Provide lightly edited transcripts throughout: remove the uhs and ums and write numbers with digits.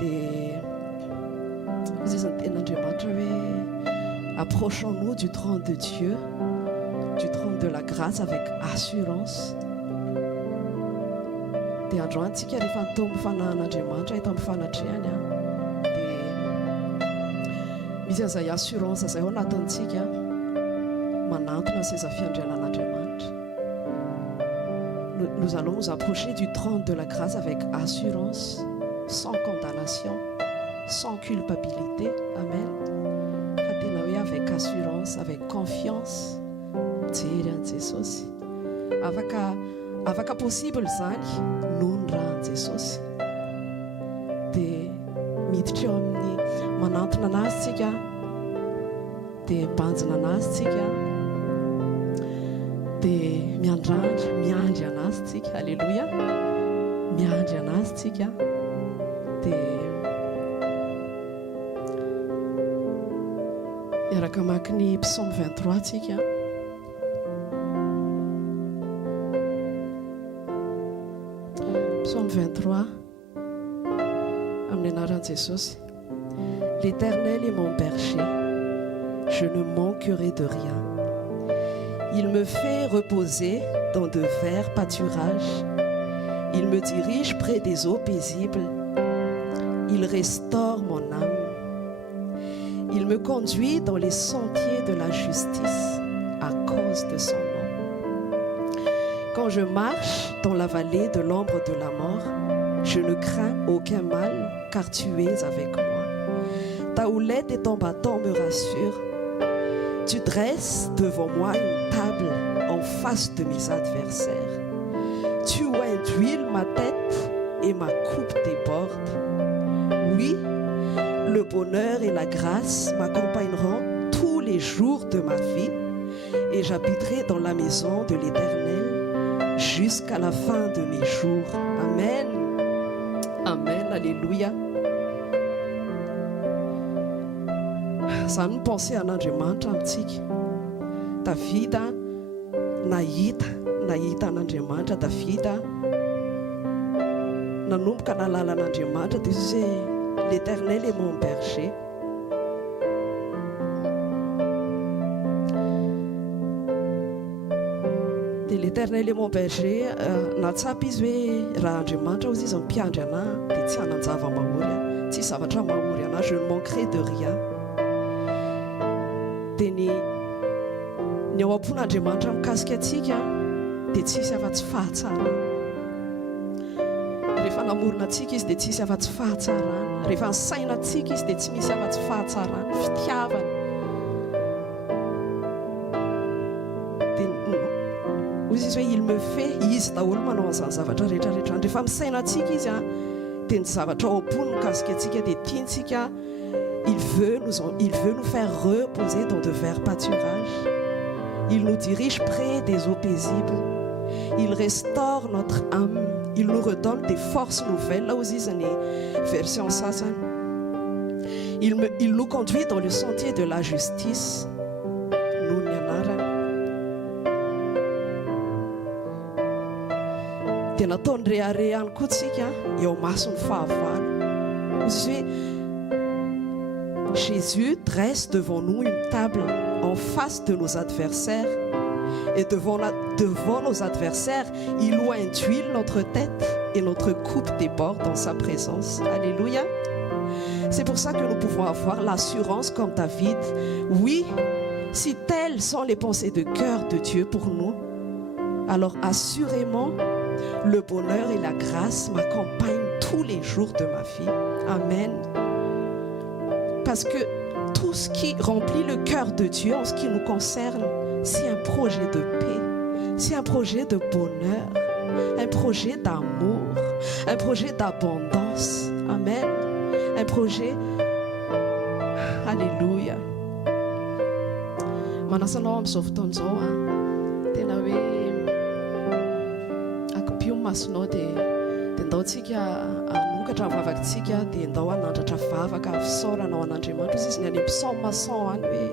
Dia izy izy ny tenin'Andriamanitra hoe approchons-nous du trône de Dieu, du trône de la grâce avec assurance. Dia androany tsika rehefa nitombo fanahin'Andriamanitra eto amin'ny fanatrehany dia misy an'izay assurance izay ao anatintsika manantona seza fiandrianan'Andriamanitra. Nous allons nous approcher du trône de la grâce avec assurance, sans condamnation, sans culpabilité. Amen. Fa tena hoe avec assurance, avec confiance. Mijery an'i Jesosy. Afaka possible zany noho ny rahan'i Jesosy. Dia miditra eo amin'ny manantona anazy tsika, dia banjina anazy tsika, dia miandrandra, miandry anazy tsika. Alléluia. Miandry anazy tsika. Dia miaraka maki ny psaume 23 tsika. Psaume 23 amin'ny anaran'i Jesosy. L'Éternel est mon berger, je ne manquerai de rien. Il me fait reposer dans de verts pâturages. Il me dirige près des eaux paisibles. Il restaure mon âme. Il me conduit dans les sentiers de la justice à cause de son nom. Quand je marche dans la vallée de l'ombre de la mort, je ne crains aucun mal, car tu es avec moi. Ta houlette et ton bâton me rassurent. Tu dresses devant moi une table en face de mes adversaires. Tu induis ma tête et ma coupe déborde. Oui, le bonheur et la grâce m'accompagneront tous les jours de ma vie et j'habiterai dans la maison de l'Éternel jusqu'à la fin de mes jours. Amen. Amen. Alléluia. Zany ny pensée an'Andriamanitra amintsika. Davida nahita an'Andriamanitra. Davida nanomboka nalala an'Andriamanitra. Dia izy hoe l'Éternel est mon berger. Dia l'Éternel est mon berger. Natsapa izy hoe raha Andriamanitra ozy izy mpiandry anahy dia tsy hanan-java mahory ahy, tsy zavatra mahory anahy, je ne manquerai de rien. Dia ny ao am-pon'Andriamanitra mikasika antsika dia tsisy afa-tsy fahatsarana. Rehefa namorona antsika izy dia tsisy afa-tsy fahatsarana. Rehefa nisaina antsika izy dia tsy misy afa-tsy fahatsarana, fitiavana. Dia ozy izy hoe il me fait, izy daholo manao an'izany zavatra rehetrarehetra. Rehefa misaina antsika izy dia ny zavatra ao am-pony mikasika antsika dia tiantsika. Il veut nous faire reposer dans de verts pâturages. Il nous dirige près des eaux paisibles. Il restaure notre âme. Il nous redonne des forces nouvelles. Là aussi, c'est une version ça. Il nous conduit dans le sentier de la justice. Nous nyanara. Tena tondreareany koa tsika eo mason'ny fahavalo. Jésus dresse devant nous une table en face de nos adversaires. Et devant nos adversaires, il oint d'huile notre tête et notre coupe déborde dans sa présence. Alléluia. C'est pour ça que nous pouvons avoir l'assurance comme David. Oui, si telles sont les pensées de cœur de Dieu pour nous, alors assurément, le bonheur et la grâce m'accompagnent tous les jours de ma vie. Amen. Parce que tout ce qui remplit le cœur de Dieu en ce qui nous concerne, c'est un projet de paix, c'est un projet de bonheur, un projet d'amour, un projet d'abondance. Amen. Un projet. Alléluia. Manasanao amin'izao fotoana izao tena hoe akapio masonao dia ndaontsika anokatra ny vavakantsika dia ndao hanandratra vavaka fisaorana ao an'Andriamanitra. Izy ny any psaume 100 any hoe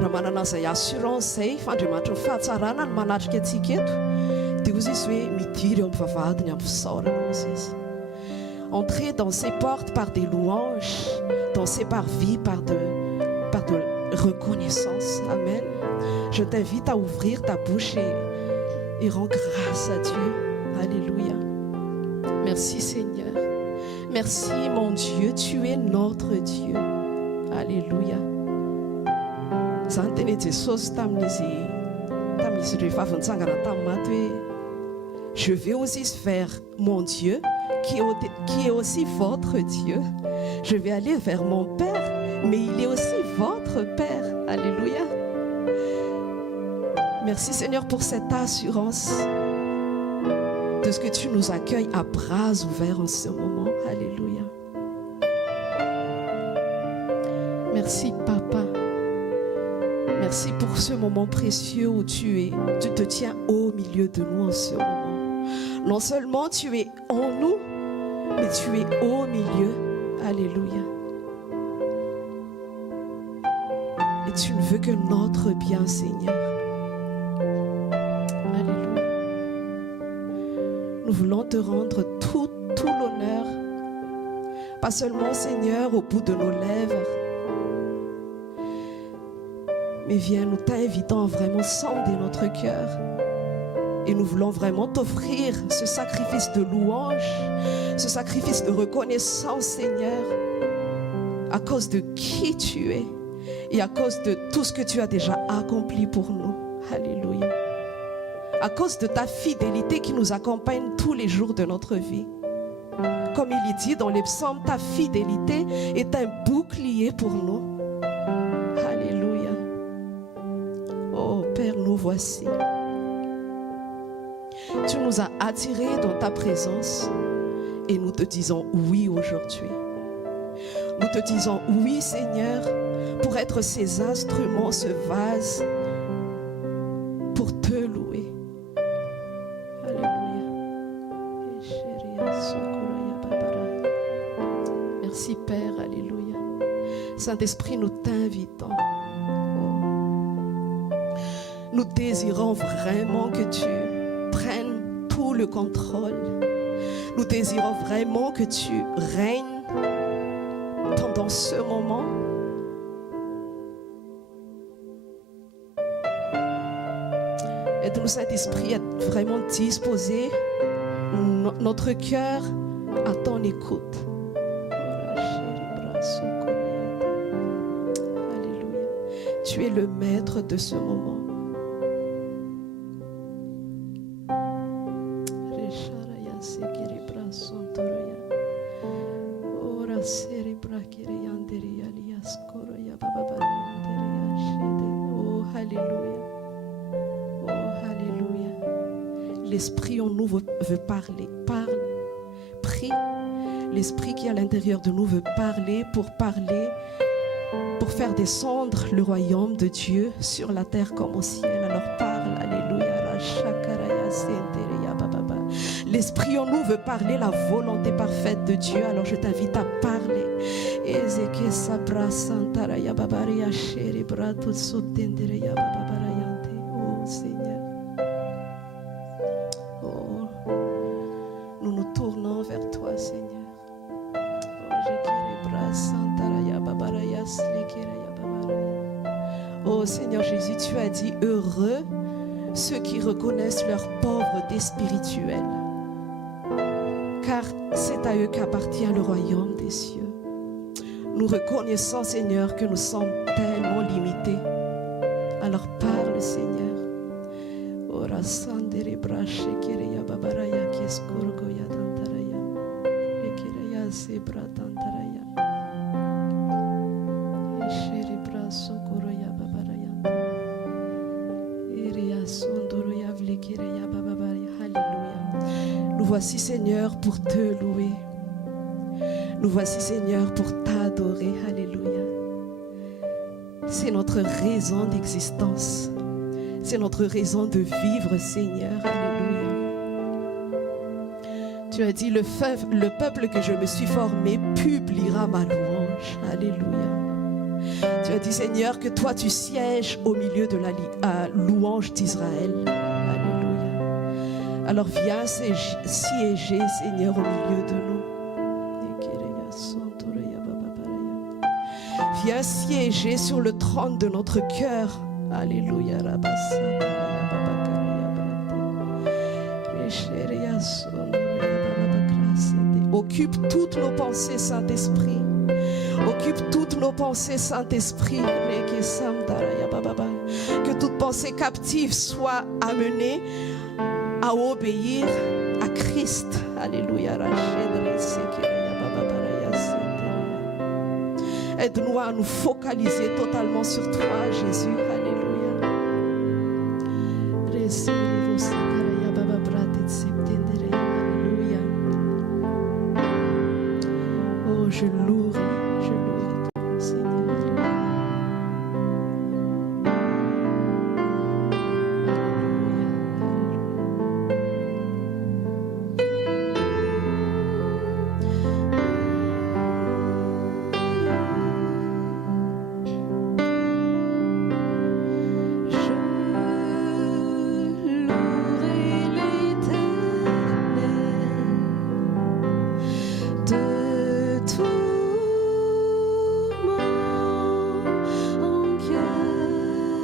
raha manana izay assurance zay fa Andriamanitra ny fahatsarana ny manatrika antsika eto dia ozy izy hoe midiry eo amin'ny vavahadiny amin'ny fisaorana ozy izy. entrer dans ces portes par des louanges, dans ces parvis par de reconnaissance. Amen. Je t'invite à ouvrir ta bouche et rends grâce à Dieu. Alléluia. Merci Seigneur. Merci mon Dieu, tu es notre Dieu. Alléluia. Je vais aussi vers mon Dieu qui est aussi votre Dieu. Je vais aller vers mon Père, mais il est aussi votre Père. Alléluia. Merci Seigneur pour cette assurance de ce que tu nous accueilles à bras ouverts en ce moment. Alléluia. Merci Papa. Merci pour ce moment précieux où tu te tiens au milieu de nous en ce moment. Non seulement tu es en nous, mais tu es au milieu. Alléluia. Et tu ne veux que notre bien, Seigneur. Alléluia. Nous voulons te rendre tout l'honneur. Pas seulement, Seigneur, au bout de nos lèvres, mais viens, nous t'invitons à vraiment sonder notre cœur. Et nous voulons vraiment t'offrir ce sacrifice de louange, ce sacrifice de reconnaissance, Seigneur, à cause de qui tu es et à cause de tout ce que tu as déjà accompli pour nous. Alléluia. À cause de ta fidélité qui nous accompagne tous les jours de notre vie. Comme il est dit dans les psaumes, ta fidélité est un bouclier pour nous. Alléluia. Oh Père, nous voici. Tu nous as attirés dans ta présence et nous te disons oui aujourd'hui. Nous te disons oui Seigneur pour être ces instruments, ce vase pour te louer. Alléluia. Merci Père, alléluia. Saint-Esprit, nous t'invitons. Nous désirons vraiment que tu prennes tout le contrôle. Nous désirons vraiment que tu règnes pendant ce moment. Aide-nous, Saint-Esprit, à être vraiment disposé, notre cœur à ton écoute. Alléluia. Tu es le maître de ce moment. L'Esprit en nous veut parler. Parle, prie. L'Esprit qui est à l'intérieur de nous veut parler, pour faire descendre le royaume de Dieu sur la terre comme au ciel. Alors parle, alléluia. L'Esprit en nous veut parler la volonté parfaite de Dieu. Alors je t'invite à parler. Oh Seigneur. Nous nous tournons vers toi, Seigneur. Oh Seigneur Jésus, tu as dit heureux ceux qui reconnaissent leur pauvreté spirituelle, car c'est à eux qu'appartient le royaume des cieux. Nous reconnaissons, Seigneur, que nous sommes tellement limités. Alors parle, Seigneur. Nous voici, Seigneur, pour te louer. Nous voici, Seigneur, pour t'adorer. Alléluia. C'est notre raison d'existence. C'est notre raison de vivre, Seigneur. Alléluia. Tu as dit, le peuple que je me suis formé publiera ma louange. Alléluia. Tu as dit, Seigneur, que toi tu sièges au milieu de la louange d'Israël. Alléluia. Alors viens siéger, Seigneur, au milieu de nous. Viens siéger sur le trône de notre cœur. Alléluia. Occupe toutes nos pensées, Saint-Esprit. Occupe toutes nos pensées, Saint-Esprit. Que toute pensée captive soit amenée à obéir à Christ. Alléluia. Aide-nous à nous focaliser totalement sur toi, Jésus. Alléluia. Oh, je louerai ton Seigneur.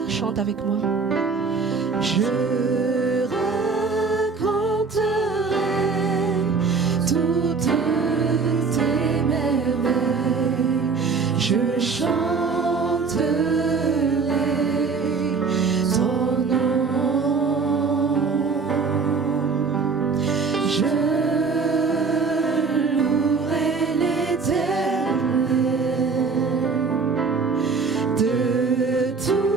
Chante avec moi. Je raconterai toutes tes merveilles. Je chanterai ton nom. Je louerai l'Éternel de tout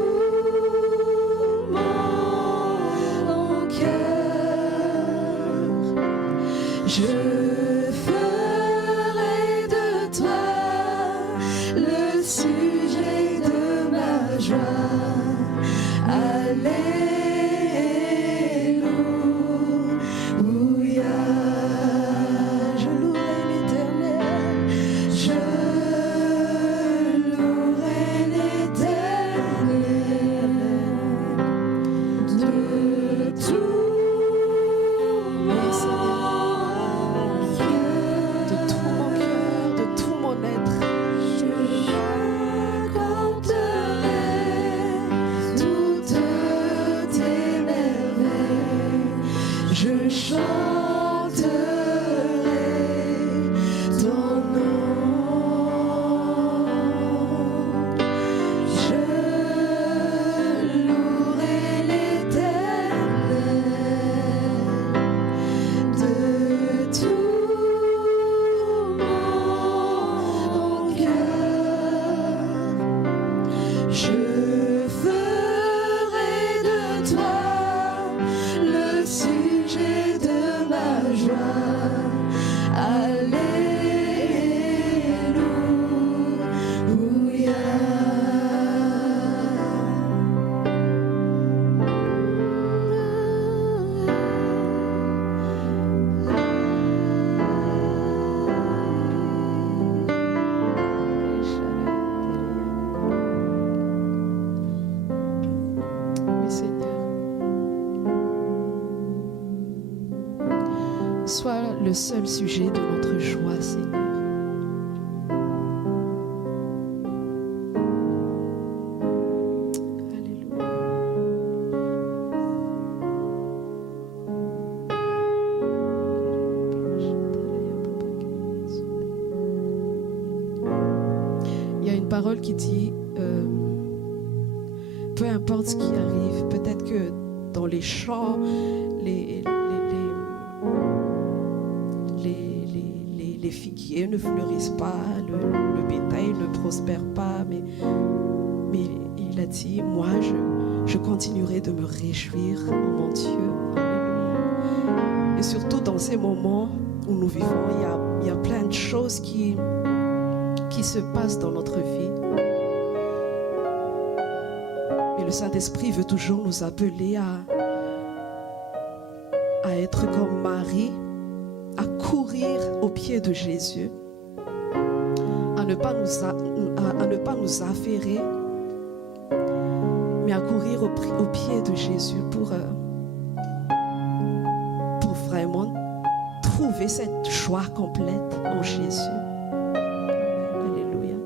je ferai de toi le sujet de ma joie. Alléluia. Je louerai l'Éternel. Je louerai l'Éternel de tout. Je chanterai ton nom. Je louerai l'Éternel de tout mon cœur. Je ferai de toi le sujet de ma joie. Alléluia. Oui, Seigneur. Sois le seul sujet de notre joie, Seigneur. Alléluia. Il y a une parole qui dit peu importe ce qui arrive, peut-être que dans les champs, les figuiers ne fleurissent pas, le bétail ne prospère pas, mais il a dit, moi je continuerai de me réjouir en mon Dieu. Alléluia. Et surtout dans ces moments où nous vivons, il y a plein de choses qui se passent dans notre vie. Mais le Saint-Esprit veut toujours nous appeler à être comme Marie, à courir aux pieds de Jésus, à ne pas nous affairer, mais à courir aux pieds de Jésus pour vraiment trouver cette joie complète en Jésus. Alléluia.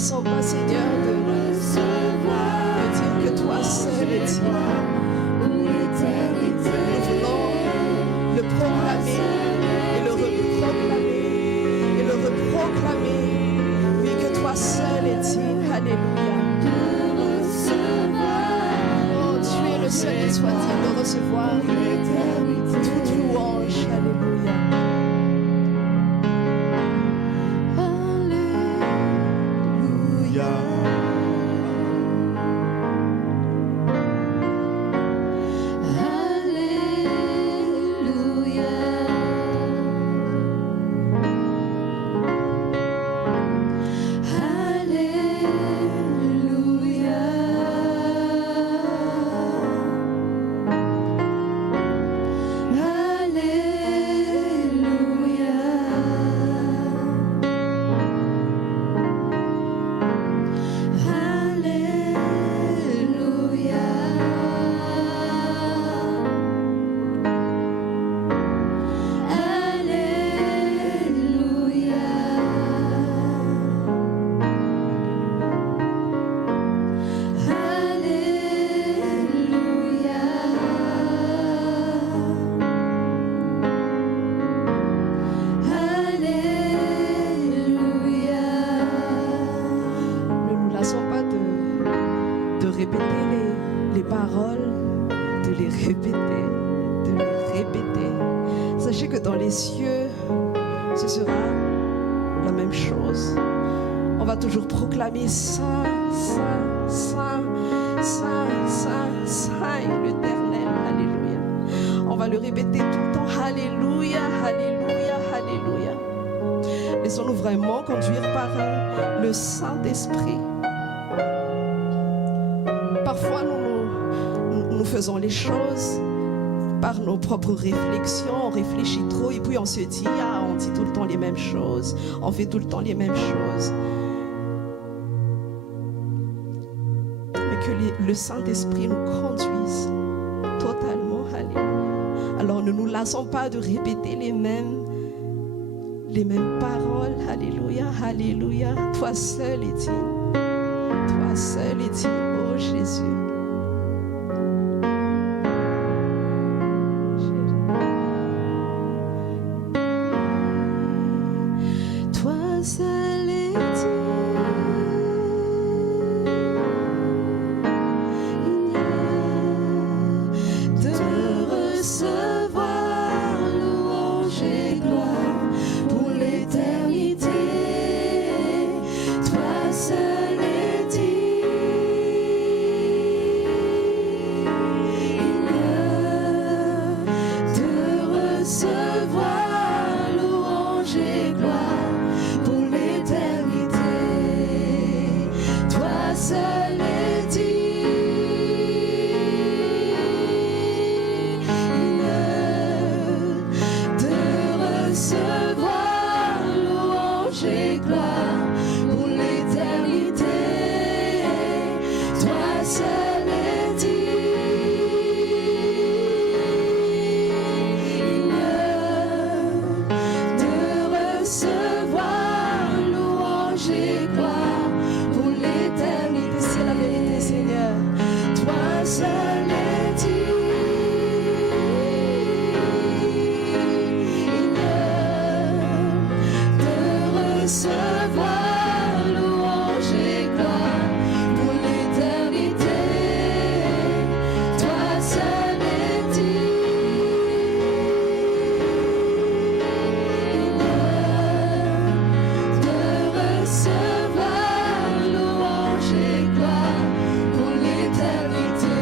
lassons pas, Seigneur, de dire que toi seul est digne. Nous voulons le proclamer et le reproclamer et le reproclamer. Oui, que toi seul est digne. Alléluia. Oh, tu es le seul qui soit digne de recevoir toute louange. Alléluia. Proclamer Saint, Saint, Saint, Saint, Saint, Saint est l'Éternel. Alléluia. On va le répéter tout le temps. Alléluia, Alléluia, Alléluia. Laissons-nous vraiment conduire par le Saint-Esprit. Parfois, nous faisons les choses par nos propres réflexions. On réfléchit trop et puis on se dit, on dit tout le temps les mêmes choses. On fait tout le temps les mêmes choses. Le Saint-Esprit nous conduise totalement. Alléluia. Alors ne nous lassons pas de répéter les mêmes paroles. Alléluia, Alléluia. Toi seul est digne. Toi seul est digne, oh Jésus. Toi seul est digne. seul est digne de recevoir louange et gloire pour l'éternité. Toi seul es digne de recevoir louange et gloire pour l'éternité.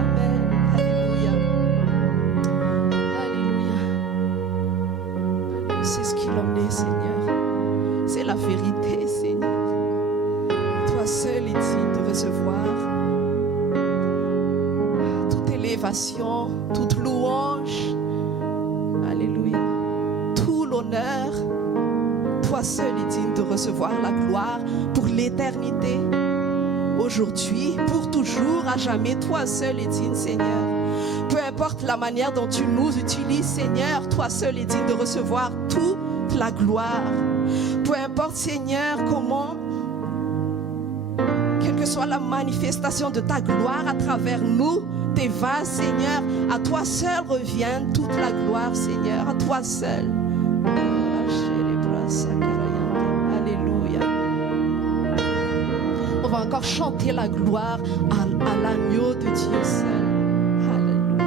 Amen. Alléluia. Alléluia. C'est ce qu'il en est, Seigneur. C'est la vérité, Seigneur. Toi seul es digne de recevoir toute élévation, toute louange. Alléluia. Tout l'honneur. Toi seul es digne de recevoir la gloire pour l'éternité. Aujourd'hui, pour toujours, à jamais, toi seul es digne, Seigneur. Peu importe la manière dont tu nous utilises, Seigneur, toi seul es digne de recevoir toute la gloire. Peu importe, Seigneur, comment, quelle que soit la manifestation de ta gloire à travers nous, tes vases, Seigneur, à toi seul revient toute la gloire, Seigneur, à toi seul. Alléluia. On va encore chanter la gloire à l'agneau de Dieu seul. Alléluia.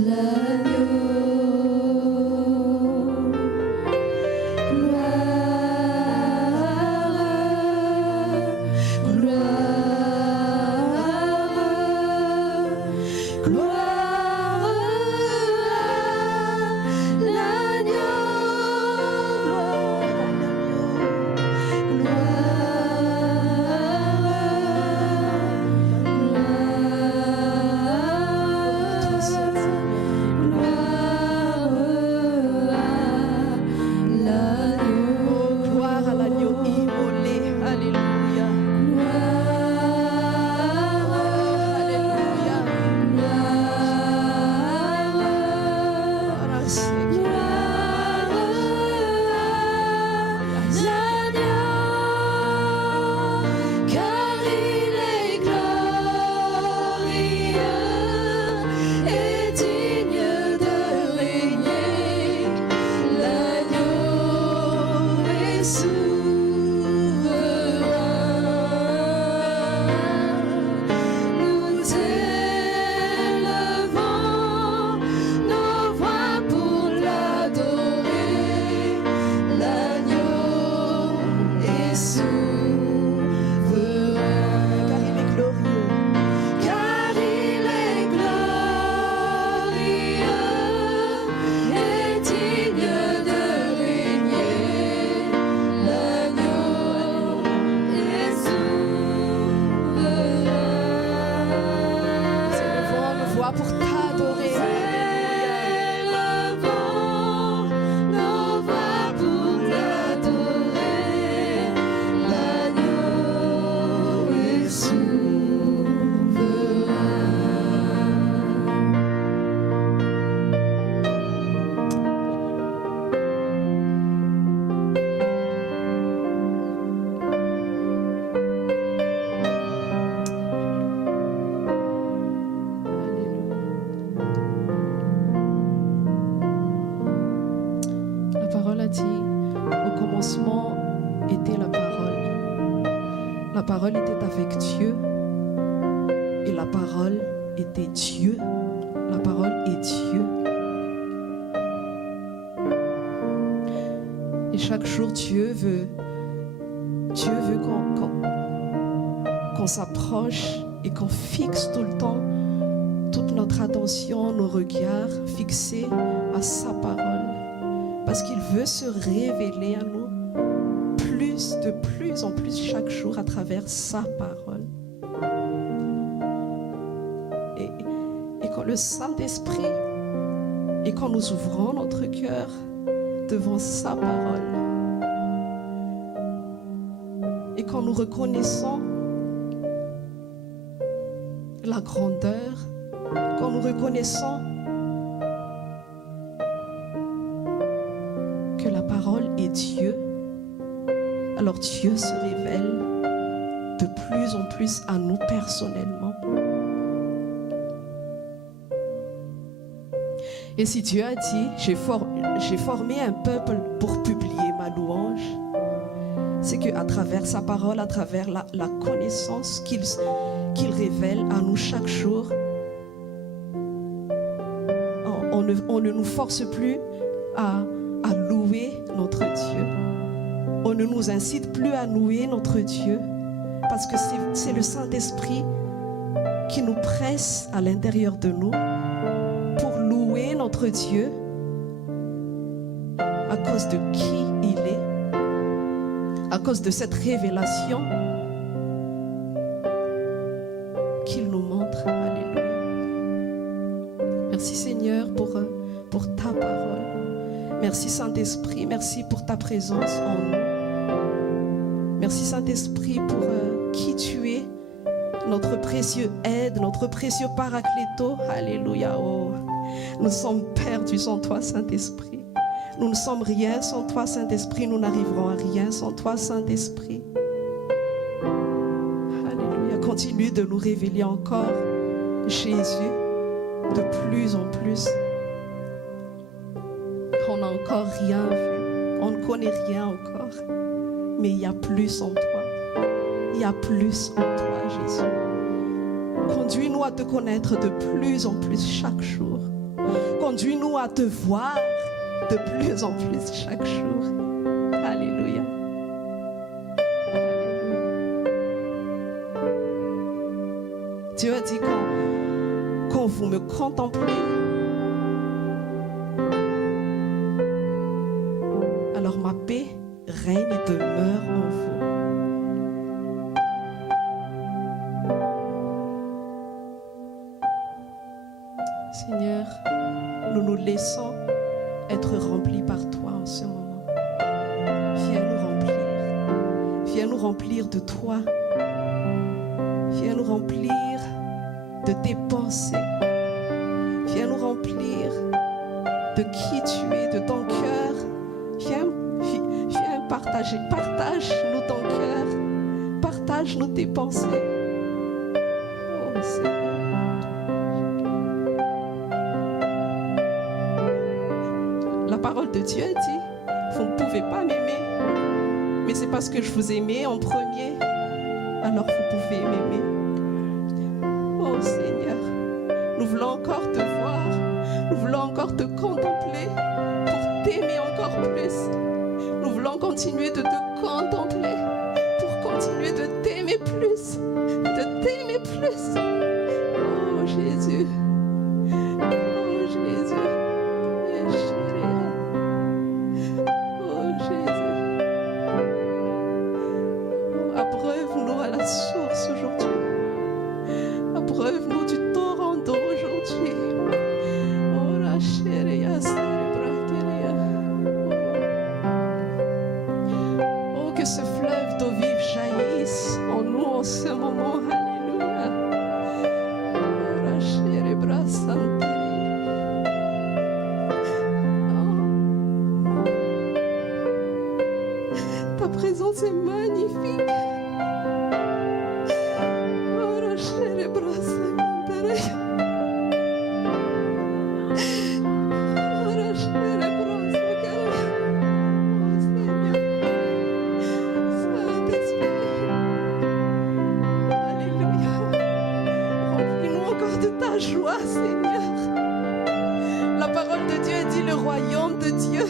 Lève tes mains. La parole était avec Dieu et la parole était Dieu. La parole est Dieu. Et chaque jour, Dieu veut qu'on s'approche et qu'on fixe tout le temps toute notre attention, nos regards fixés à sa parole. Parce qu'il veut se révéler à nous de plus en plus chaque jour à travers sa parole. quand le Saint-Esprit et quand nous ouvrons notre cœur devant sa parole et quand nous reconnaissons la grandeur, quand nous reconnaissons que la parole est Dieu, alors Dieu se révèle de plus en plus à nous personnellement. Et si Dieu a dit, j'ai formé un peuple pour publier ma louange, c'est qu'à travers sa parole, à travers la connaissance qu'il révèle à nous chaque jour, on ne nous force plus à louer notre Dieu. On ne nous incite plus à louer notre Dieu parce que c'est le Saint-Esprit qui nous presse à l'intérieur de nous pour louer notre Dieu à cause de qui il est, à cause de cette révélation qu'il nous montre. Alléluia. Merci Seigneur pour ta parole. Merci Saint-Esprit, merci pour ta présence en nous. Merci Saint-Esprit pour qui tu es, notre précieux aide, notre précieux paracléto. Alléluia. Oh, nous sommes perdus sans toi, Saint-Esprit. Nous ne sommes rien sans toi, Saint-Esprit. Nous n'arriverons à rien sans toi, Saint-Esprit. Alléluia. Continue de nous révéler encore Jésus de plus en plus. On n'a encore rien vu. On ne connaît rien encore. Mais il y a plus en toi. Il y a plus en toi, Jésus. Conduis-nous à te connaître de plus en plus chaque jour. Conduis-nous à te voir de plus en plus chaque jour. Alléluia. Alléluia. Dieu a dit quand vous me contemplez, alors ma paix règne et demeure en vous. Seigneur, nous nous laissons être remplis par toi en ce moment. Viens nous remplir. Viens nous remplir de toi. Viens nous remplir de tes pensées. Viens nous remplir de qui tu es, de ton cœur. Viens partager. Partage-nous ton cœur. Partage-nous tes pensées. Oh Seigneur. La parole de Dieu dit, vous ne pouvez pas m'aimer, mais c'est parce que je vous aimais en premier, alors vous pouvez m'aimer. Oh Seigneur, nous voulons encore te voir, nous voulons encore te contempler pour t'aimer encore plus. Nous voulons continuer de te contempler pour continuer de t'aimer plus, de t'aimer plus. Oh Jésus, oh Jésus. Abreuve-nous à la source aujourd'hui. Abreuve-nous du torrent d'eau aujourd'hui. Oh la chérie, oh que ce fleuve d'eau vive jaillisse en nous en ce moment. Alléluia. Oh la chérie, brassante. Ta présence est magnifique. Joie, Seigneur. La parole de Dieu dit le royaume de Dieu,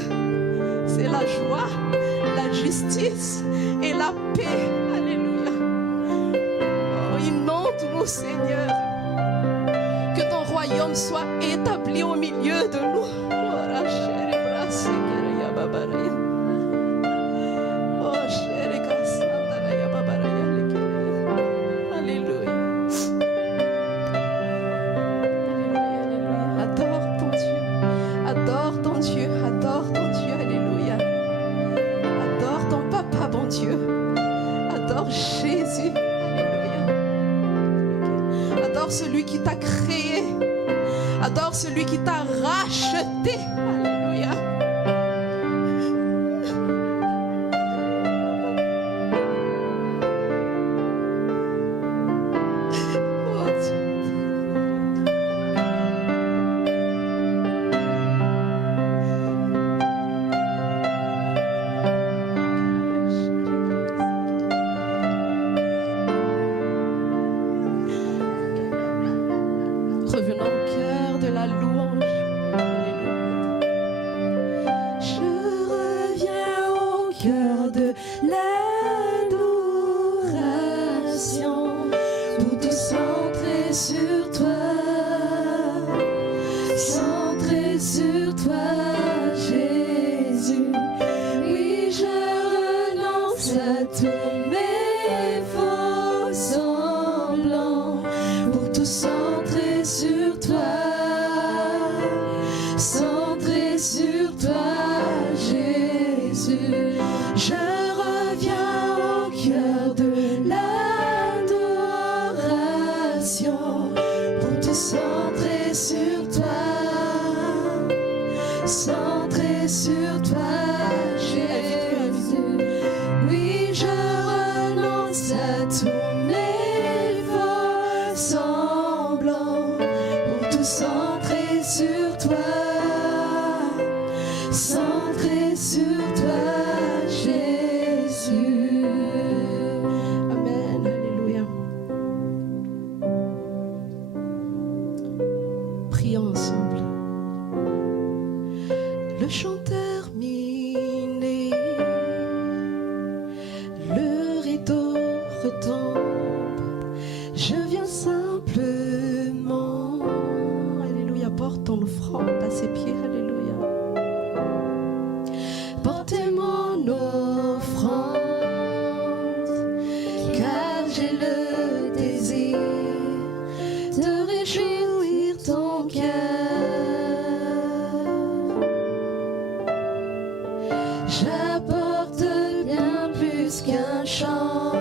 c'est la joie, la justice et la paix. Alléluia. Oh, inonde-nous, Seigneur. Que ton royaume soit établi au milieu de nous. Alléluia. Adore celui qui t'a racheté. Alléluia. Revenons au cœur de la louange. Alléluia. Je reviens au cœur de l'adoration pour tout centrer sur toi, centrer sur toi, Jésus. Oui, je renonce à tous mes faux semblants pour tout centrer sur toi, centré sur toi, Jésus. Je reviens au cœur de l'adoration pour te centrer sur toi, centré sur toi, Jésus. Oui, je renonce à tous mes faux semblants pour tout centrer sur toi, centré sur toi, Jésus. Amen, alléluia. Prions ensemble. Le chant terminé, le rideau retombe, je viens simplement. Alléluia, porte ton offrande à ses pieds, alléluia. Portez mon offrande, car j'ai le désir de réjouir ton cœur. J'apporte bien plus qu'un chant.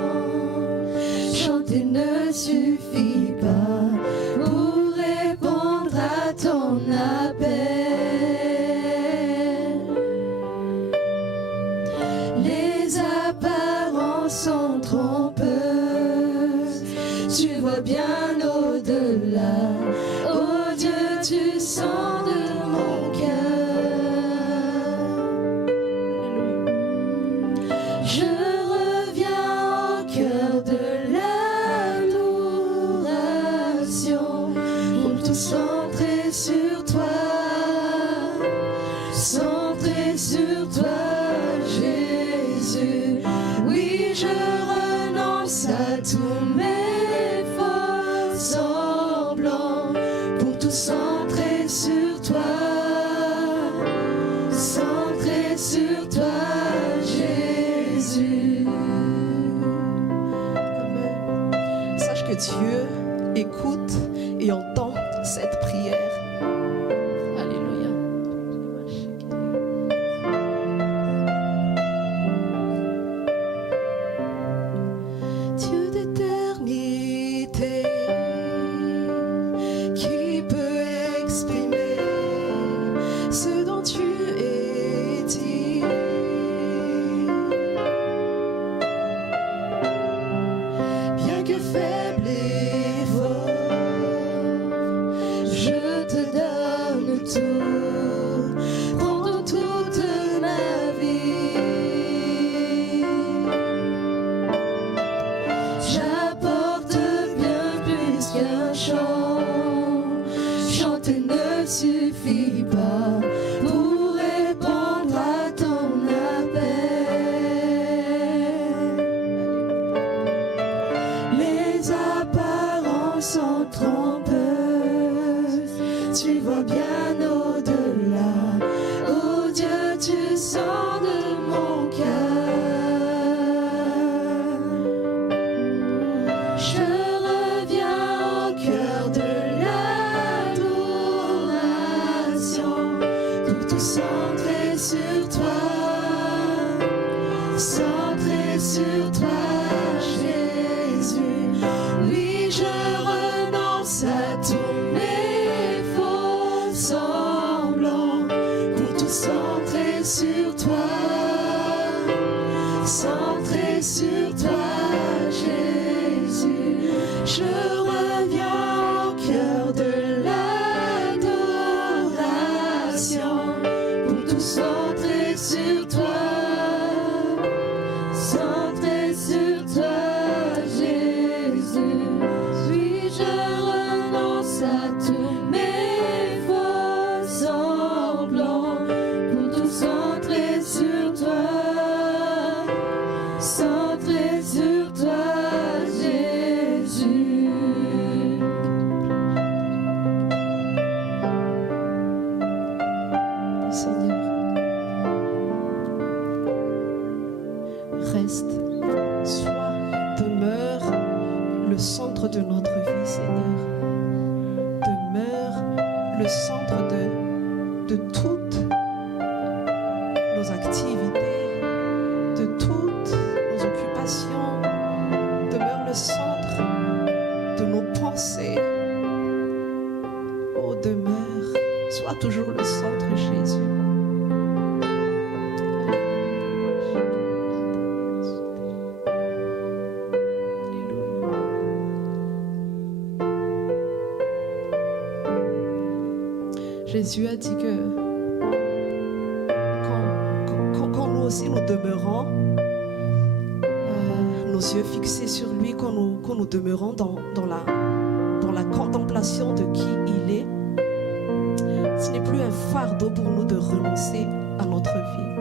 Chanter ne suffit pas pour répondre à ton appel. Les apparences sont trompeuses, tu vois bien au-delà. Oh Dieu, tu sens de mon cœur. Je reviens au cœur de l'adoration pour tout centrer sur toi, centré sur toi, Jésus. Oui, je renonce à tous mes faux semblants pour tout centrer sur toi, centré sur toi, Jésus. Amen. Sache que Dieu écoute et entend cette prière. Alléluia. Dieu d'éternité, qui peut exprimer ce dont tu es dit? Bien que faible et fort, je te donne tout, pendant toute ma vie. J'apporte bien plus qu'un chant. Chanter ne suffit pas pour répondre à ton appel. Les apparences sont trompeuses, tu vois bien au-delà. Oh Dieu, tu sens de mon cœur. Je reviens au cœur de l'adoration pour tout centrer sur toi, centré sur toi, Jésus. Oui, je renonce à tous mes faux semblant pour tout centrer sur toi, centrer sur toi, Jésus. Je reviens au cœur de l'adoration pour tout centrer sur toi, centrer sur toi, Jésus. Puis je renonce à tous mes faux semblants pour tout centrer sur toi, centrer sur toi, Jésus. Seigneur, reste, sois, demeure le centre de notre vie, Seigneur. Demeure le centre de toutes nos activités, de toutes nos occupations. Demeure le centre de nos pensées. Oh, demeure, sois toujours le centre, Jésus. Jésus a dit que quand nous aussi nous demeurons, nos yeux fixés sur lui, quand nous demeurons dans la contemplation de qui il est, ce n'est plus un fardeau pour nous de renoncer à notre vie.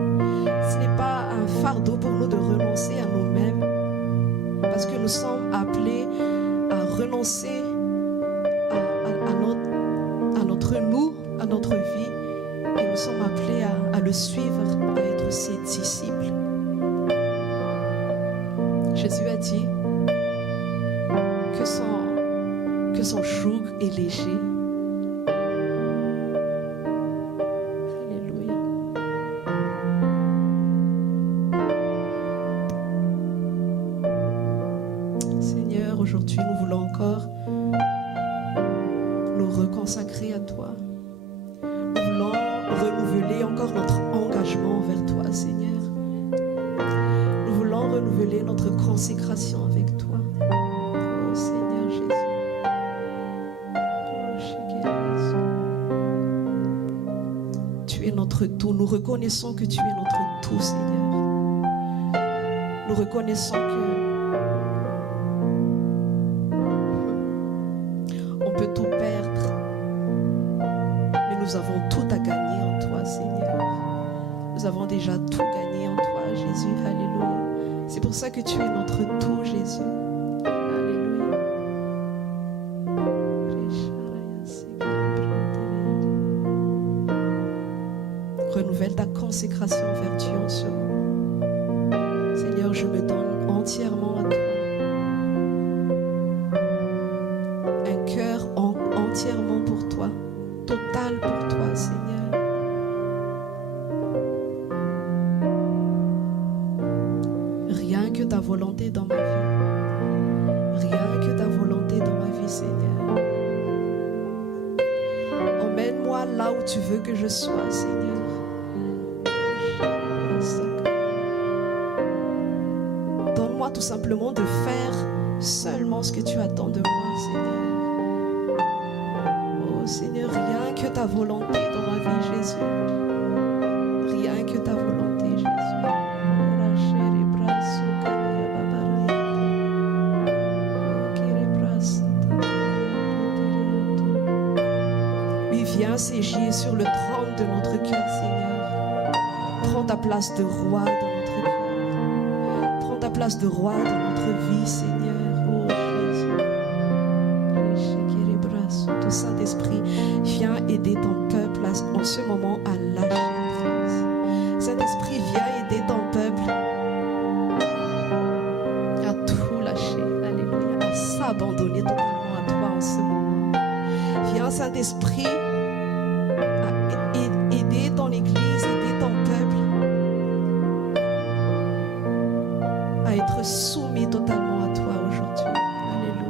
Ce n'est pas un fardeau pour nous de renoncer à nous-mêmes, parce que nous sommes appelés à renoncer à notre nous, à notre vie, et nous sommes appelés à le suivre, à être ses disciples. Jésus a dit que son joug est léger. Alléluia. Seigneur, aujourd'hui nous voulons encore nous reconsacrer à toi. Nous voulons renouveler encore notre engagement envers toi, Seigneur. Nous voulons renouveler notre consécration avec toi. Oh Seigneur Jésus. Tu es notre tout. Nous reconnaissons que tu es notre tout, Seigneur. Nous reconnaissons que on peut tout perdre, mais nous avons tout à gagner en toi, Seigneur. Nous avons déjà tout gagné en toi, Jésus. Alléluia. C'est pour ça que tu es notre tout, Jésus. Alléluia. Renouvelle ta consécration vers Dieu en ce moment. Seigneur, je me donne entièrement à toi. Un cœur entièrement pour toi. Total pour toi, Seigneur. Rien que ta volonté dans ma vie. Rien que ta volonté dans ma vie, Seigneur. Emmène-moi là où tu veux que je sois, Seigneur. Donne-moi tout simplement de faire seulement ce que tu attends de moi, Seigneur. Oh Seigneur, rien que ta volonté dans ma vie, Jésus. Rien que ta volonté, Jésus. Oui, viens séger sur le trône de notre cœur, Seigneur. Prends ta place de roi dans notre cœur. Prends ta place de roi dans notre vie, Seigneur. Oh Jésus. Ton Saint-Esprit, viens aider ton peuple en ce moment à lâcher prise. Saint-Esprit, viens aider ton peuple à tout lâcher. Alléluia. À s'abandonner totalement à toi en ce moment. Viens, Saint-Esprit, à aider ton Église, aider ton peuple à être soumis totalement à toi aujourd'hui. Alléluia.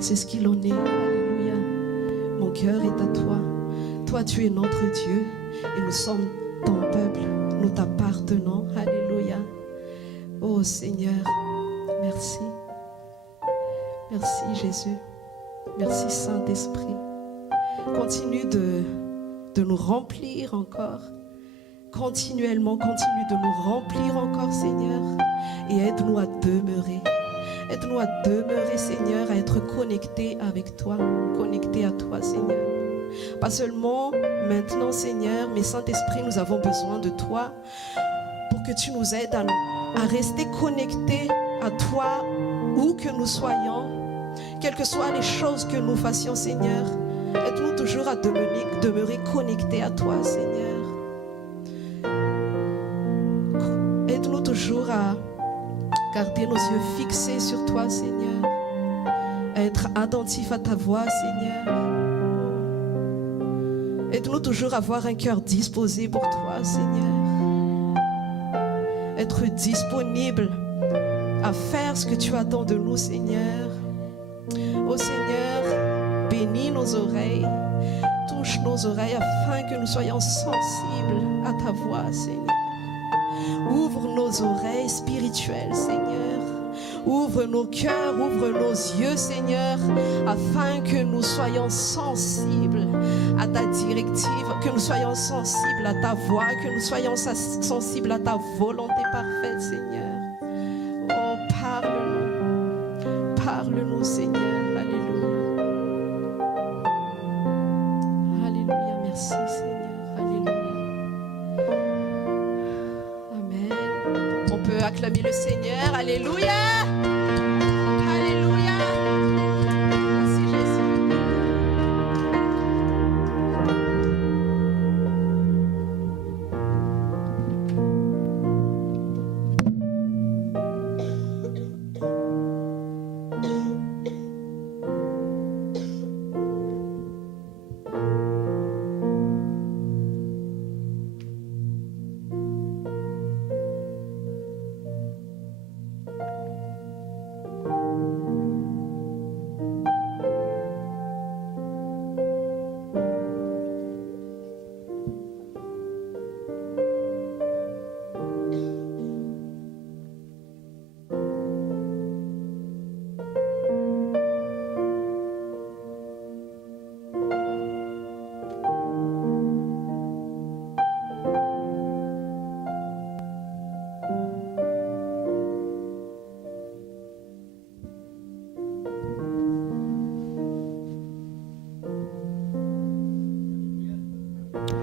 C'est ce qu'il en est. Alléluia. Mon cœur est à toi. Toi, tu es notre Dieu et nous sommes ton peuple. Nous t'appartenons. Alléluia. Oh Seigneur, merci. Merci Jésus. Merci Saint-Esprit. Continue de nous remplir encore. Continuellement, continue de nous remplir encore, Seigneur. Et aide-nous à demeurer. Aide-nous à demeurer, Seigneur, à être connectés avec toi, connectés à toi, Seigneur. Pas seulement maintenant, Seigneur, mais Saint-Esprit, nous avons besoin de toi pour que tu nous aides à rester connectés à toi où que nous soyons, quelles que soient les choses que nous fassions, Seigneur. Aide-nous toujours à demeurer connectés à toi, Seigneur. Aide-nous toujours à garder nos yeux fixés sur toi, Seigneur. À être attentifs à ta voix, Seigneur. Aide-nous toujours à avoir un cœur disposé pour toi, Seigneur. Être disponible à faire ce que tu attends de nous, Seigneur. Oh Seigneur, bénis nos oreilles. Touche nos oreilles afin que nous soyons sensibles à ta voix, Seigneur. Ouvre nos oreilles spirituelles, Seigneur. Ouvre nos cœurs, ouvre nos yeux, Seigneur, afin que nous soyons sensibles à ta directive, que nous soyons sensibles à ta voix, que nous soyons sensibles à ta volonté parfaite, Seigneur. Oh, parle-nous. Parle-nous, Seigneur. Alléluia. Alléluia. Merci, Seigneur. Alléluia. Amen. On peut acclamer le Seigneur. Alléluia. Alléluia. Merci Jésus.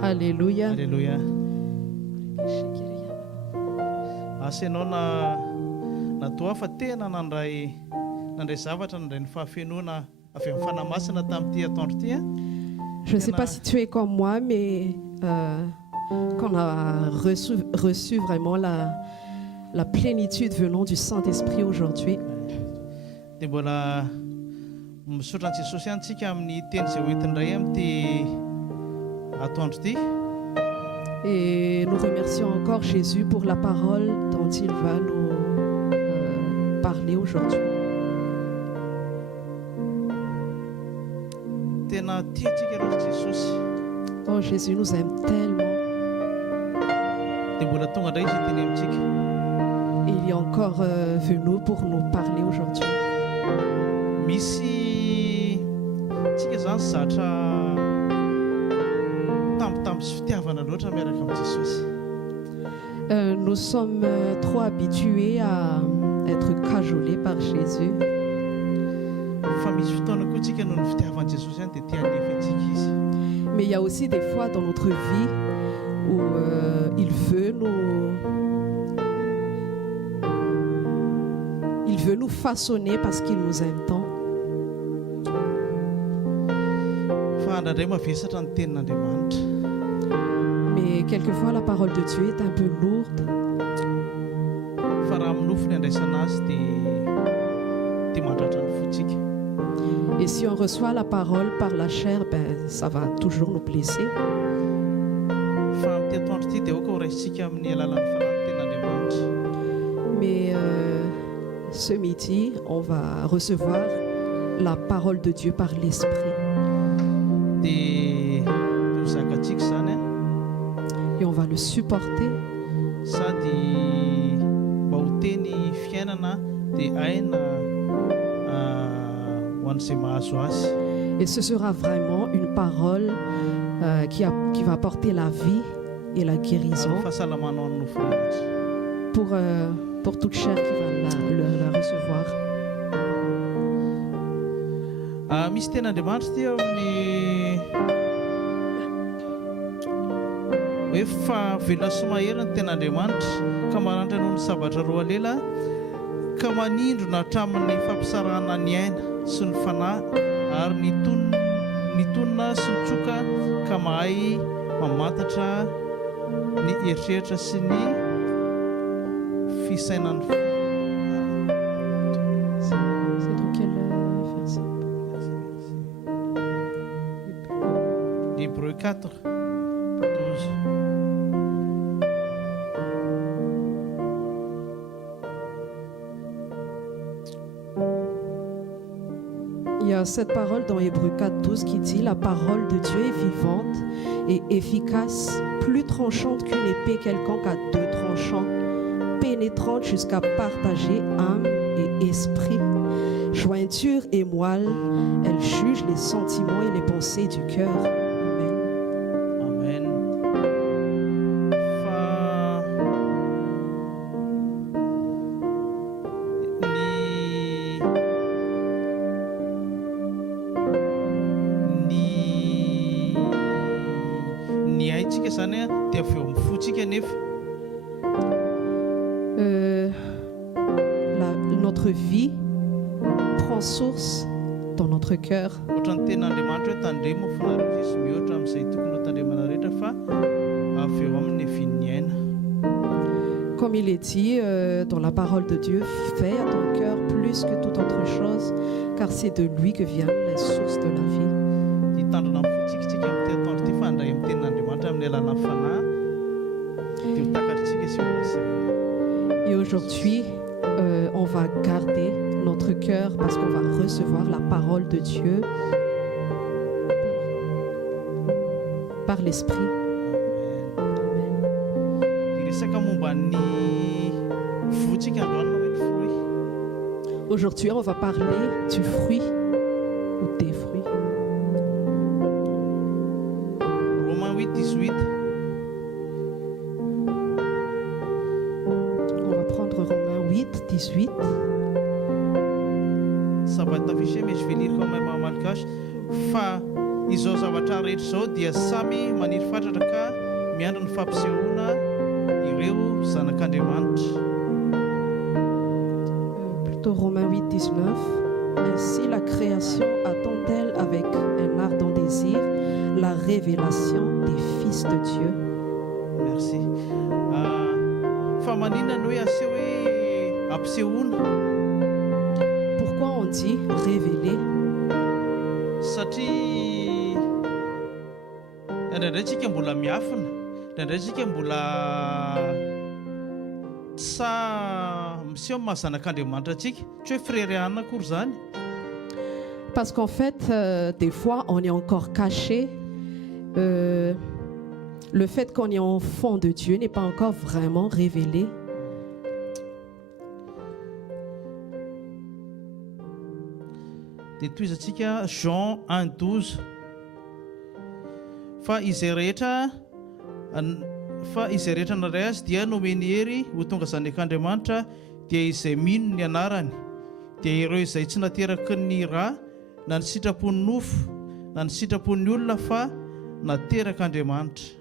Alléluia. Alléluia. Asa ianao natoa fa tena nandray zavatra nandray ny fahafenoana avy amin'ny fanahy masina tamin'ity atoandro ity. Je ne sais pas si tu es comme moi, mais qu'on a reçu vraiment la plénitude venant du Saint-Esprit aujourd'hui. Dia mbola misaotra an'i Jesosy ihany tsika amin'ny teny izay hoentiny iray amin'ity atoandro ity. Et nous remercions encore Jésus pour la parole dont il va nous parler aujourd'hui. Tena tiantsika aloha Jesosy. Oh, Jésus nous aime tellement. Dia mbola tonga indray izy teny amintsika. Il est encore venu pour nous parler aujourd'hui. Misy tsika zany zatra tambitamby sy fitiavana loatra miaraka amin'ny Jesosy. Nous sommes trop habitués à être cajolés par Jésus. Fa misy fotoana koa tsika noho ny fitiavan'i Jesosy ihany dia tia hanefa antsika izy. Mais il y a aussi des fois dans notre vie où il veut nous façonner parce qu'il nous aime tant. Fa ndraindray mavesatra ny tenin'Andriamanitra. Mais quelquefois la parole de Dieu est un peu lourde. Fa raha amin'ny nofony andraisana azy dia mandratra ny fotsika. Et si on reçoit la parole par la chair, ça va toujours nous blesser. Fa amin'ity atoandro ity dia aoka ho raisitsika amin'ny alalan'ny fanahy tenin'Andriamanitra. Mais ce midi, on va recevoir la parole de Dieu par l'Esprit. Dia zakatsika zany et on va le supporter. Sady mba ho teny fiainana dia aina ho an'izay mahazo azy. Et ce sera vraiment une parole qui va apporter la vie et la guérison Fahasalamana ho an'ny nofo rehetra. pour toute chair qui va la recevoir. Misy ten'Andriamanitra ty amin'ny hoe fahavelona sy mahery ny ten'Andriamanitra ka maranitra noho ny sabatra roa lela ka manindrona hatramin'ny fampisarahana ny aina sy ny fanahy ary ny tonona sy ny tsoka ka mahay mamantatra ny eritreritra sy ny fisainany. C'est dans quel verset? Hébreux 4, 12. Il y a cette parole dans Hébreux 4, 12 qui dit: la parole de Dieu est vivante et efficace, plus tranchante qu'une épée quelconque à deux tranchants, pénétrante jusqu'à partager âme et esprit, jointure et moelle. Elle juge les sentiments et les pensées du cœur. Amen. Ny haitsika zany dia avy eo amin'ny fotsika nefa. Notre vie prend source dans notre cœur. Ohatran'ny ten'Andriamanitra hoe tandremo fonareo Jesy mihoatra amin'izay tokony ho tandremana rehetra fa avy eo amin'ny evin'ny aina. Comme il est dit dans la parole de Dieu, fais à ton cœur plus que toute autre chose, car c'est de lui que viennent les sources de la vie. Hitandrina amin'ny fotsikitsika amin'ity atoandro ity fa handray amin'ny tenin'Andriamanitra amin'ny alalan'ny fanahy dia ho takatritsika sy ho Et aujourd'hui, on va garder notre cœur parce qu'on va recevoir la parole de Dieu par l'Esprit. Aujourd'hui, on va parler du fruit ou des fruits. Romains 8, 18. On va prendre Romains 8, 18. Ça va être affiché, mais je vais lire quand même en malgache. Fa izao zavatra rehetra izao dia samy maniry fatratra ka miandry ny fampisehoana ireo zanak'Andriamanitra. Plutôt Romains 8:19. Ainsi la création attend-elle avec un ardent désir la révélation des fils de Dieu. Merci. Fa maninona hoe aseho hoe ampisehoana? Pourquoi on dit révéler? Satria indraindray tsika mbola miafina, indraindray tsika mbola sa miseho mahazanak'Andriamanitra atsika, tsy hoe frériana akory zany. Parce qu'en fait, des fois, on est encore caché. Le fait qu'on est enfant de Dieu n'est pas encore vraiment révélé. Dia toizantsika Jean 1:12 fa izay rehetra naray azy dia nomeny hery ho tonga zanak'Andriamanitra dia izay mino ny anarany, dia ireo izay tsy nateraky ny rà na ny sitrapon'ny nofo na ny sitrapon'ny olona fa naterak'Andriamanitra.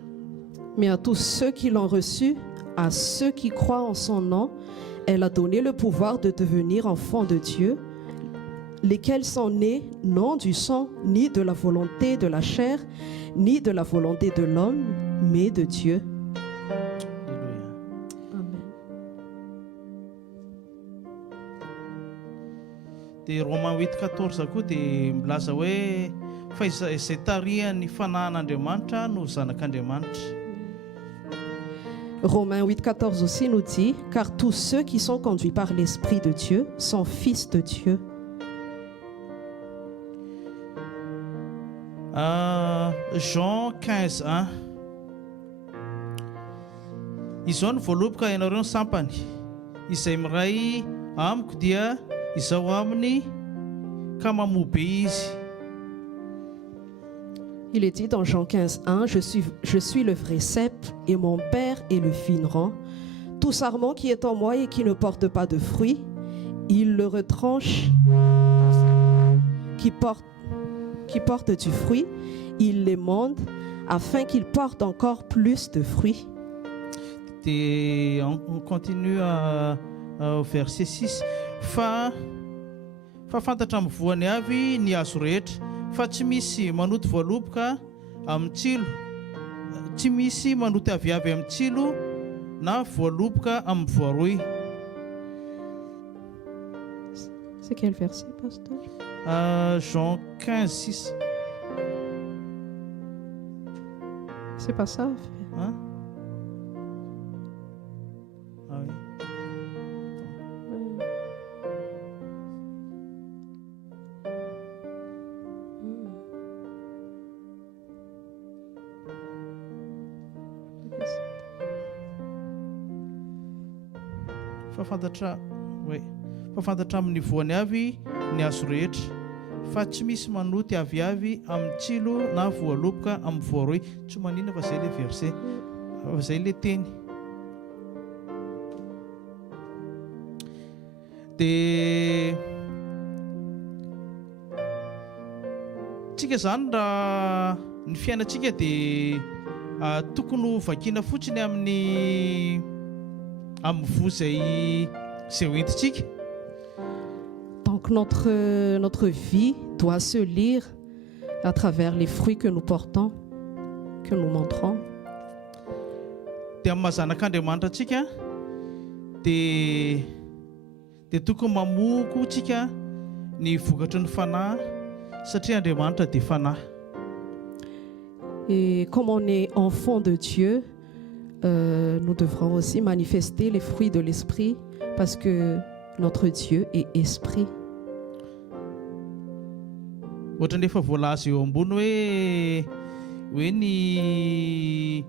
Mais à tous ceux qui l'ont reçu, à ceux qui croient en son nom, elle a donné le pouvoir de devenir enfants de Dieu, lesquels sont nés non du sang, ni de la volonté de la chair, ni de la volonté de l'homme, mais de Dieu. Amen. Dia Romains 8:14 koa dia milaza hoe fa izay tarihan'ny fanahan'Andriamanitra no zanak'Andriamanitra. Romains 8:14 aussi nous dit, car tous ceux qui sont conduits par l'Esprit de Dieu sont fils de Dieu. Jean 15:1 izao ny voaloboka ianareo ny sampany izay miray amiko dia izao aminy ka mamobe izy. Il est dit dans Jean 15:1, je suis le vrai cep et mon père est le vigneron. Tout sarment qui est en moi et qui ne porte pas de fruits, il le retranche. Qui porte du fruit, il l'émonde afin qu'il porte encore plus de fruits. Et on continue au verset 6. Fa fantatra amin'ny voany avy ny azo rehetra, fa tsy misy manoto voaloboka amin'ny tsilo, tsy misy manoto aviavy amin'ny tsilo na voaloboka amin'ny voaroy. C'est quel verset, pasteur? Jean 15:6. C'est pas ça? Hein? Ah oui. Fafantatra amin'ny voany avy ny azo rehetra, fa tsy misy manoty aviavy amin'ny tsilo na voaloboka amin'ny voaroy. Tsy manina fa zay le verset, fa zay le teny. Dia tsika zany raha ny fiainantsika dia tokony ho vakiana fotsiny amin'ny voa zay hoentintsika. Donc notre vie doit se lire à travers les fruits que nous portons, que nous montrons. Dia amin'ny mahazanak'Andriamanitra tsika dia tokony mamoko tsika ny vokatry ny fanahy satria Andriamanitra dia fanahy. Et comme on est enfant de Dieu, nous devrons aussi manifester les fruits de l'esprit parce que notre Dieu est esprit. Ohatra nefa voalaza eo ambony hoe ny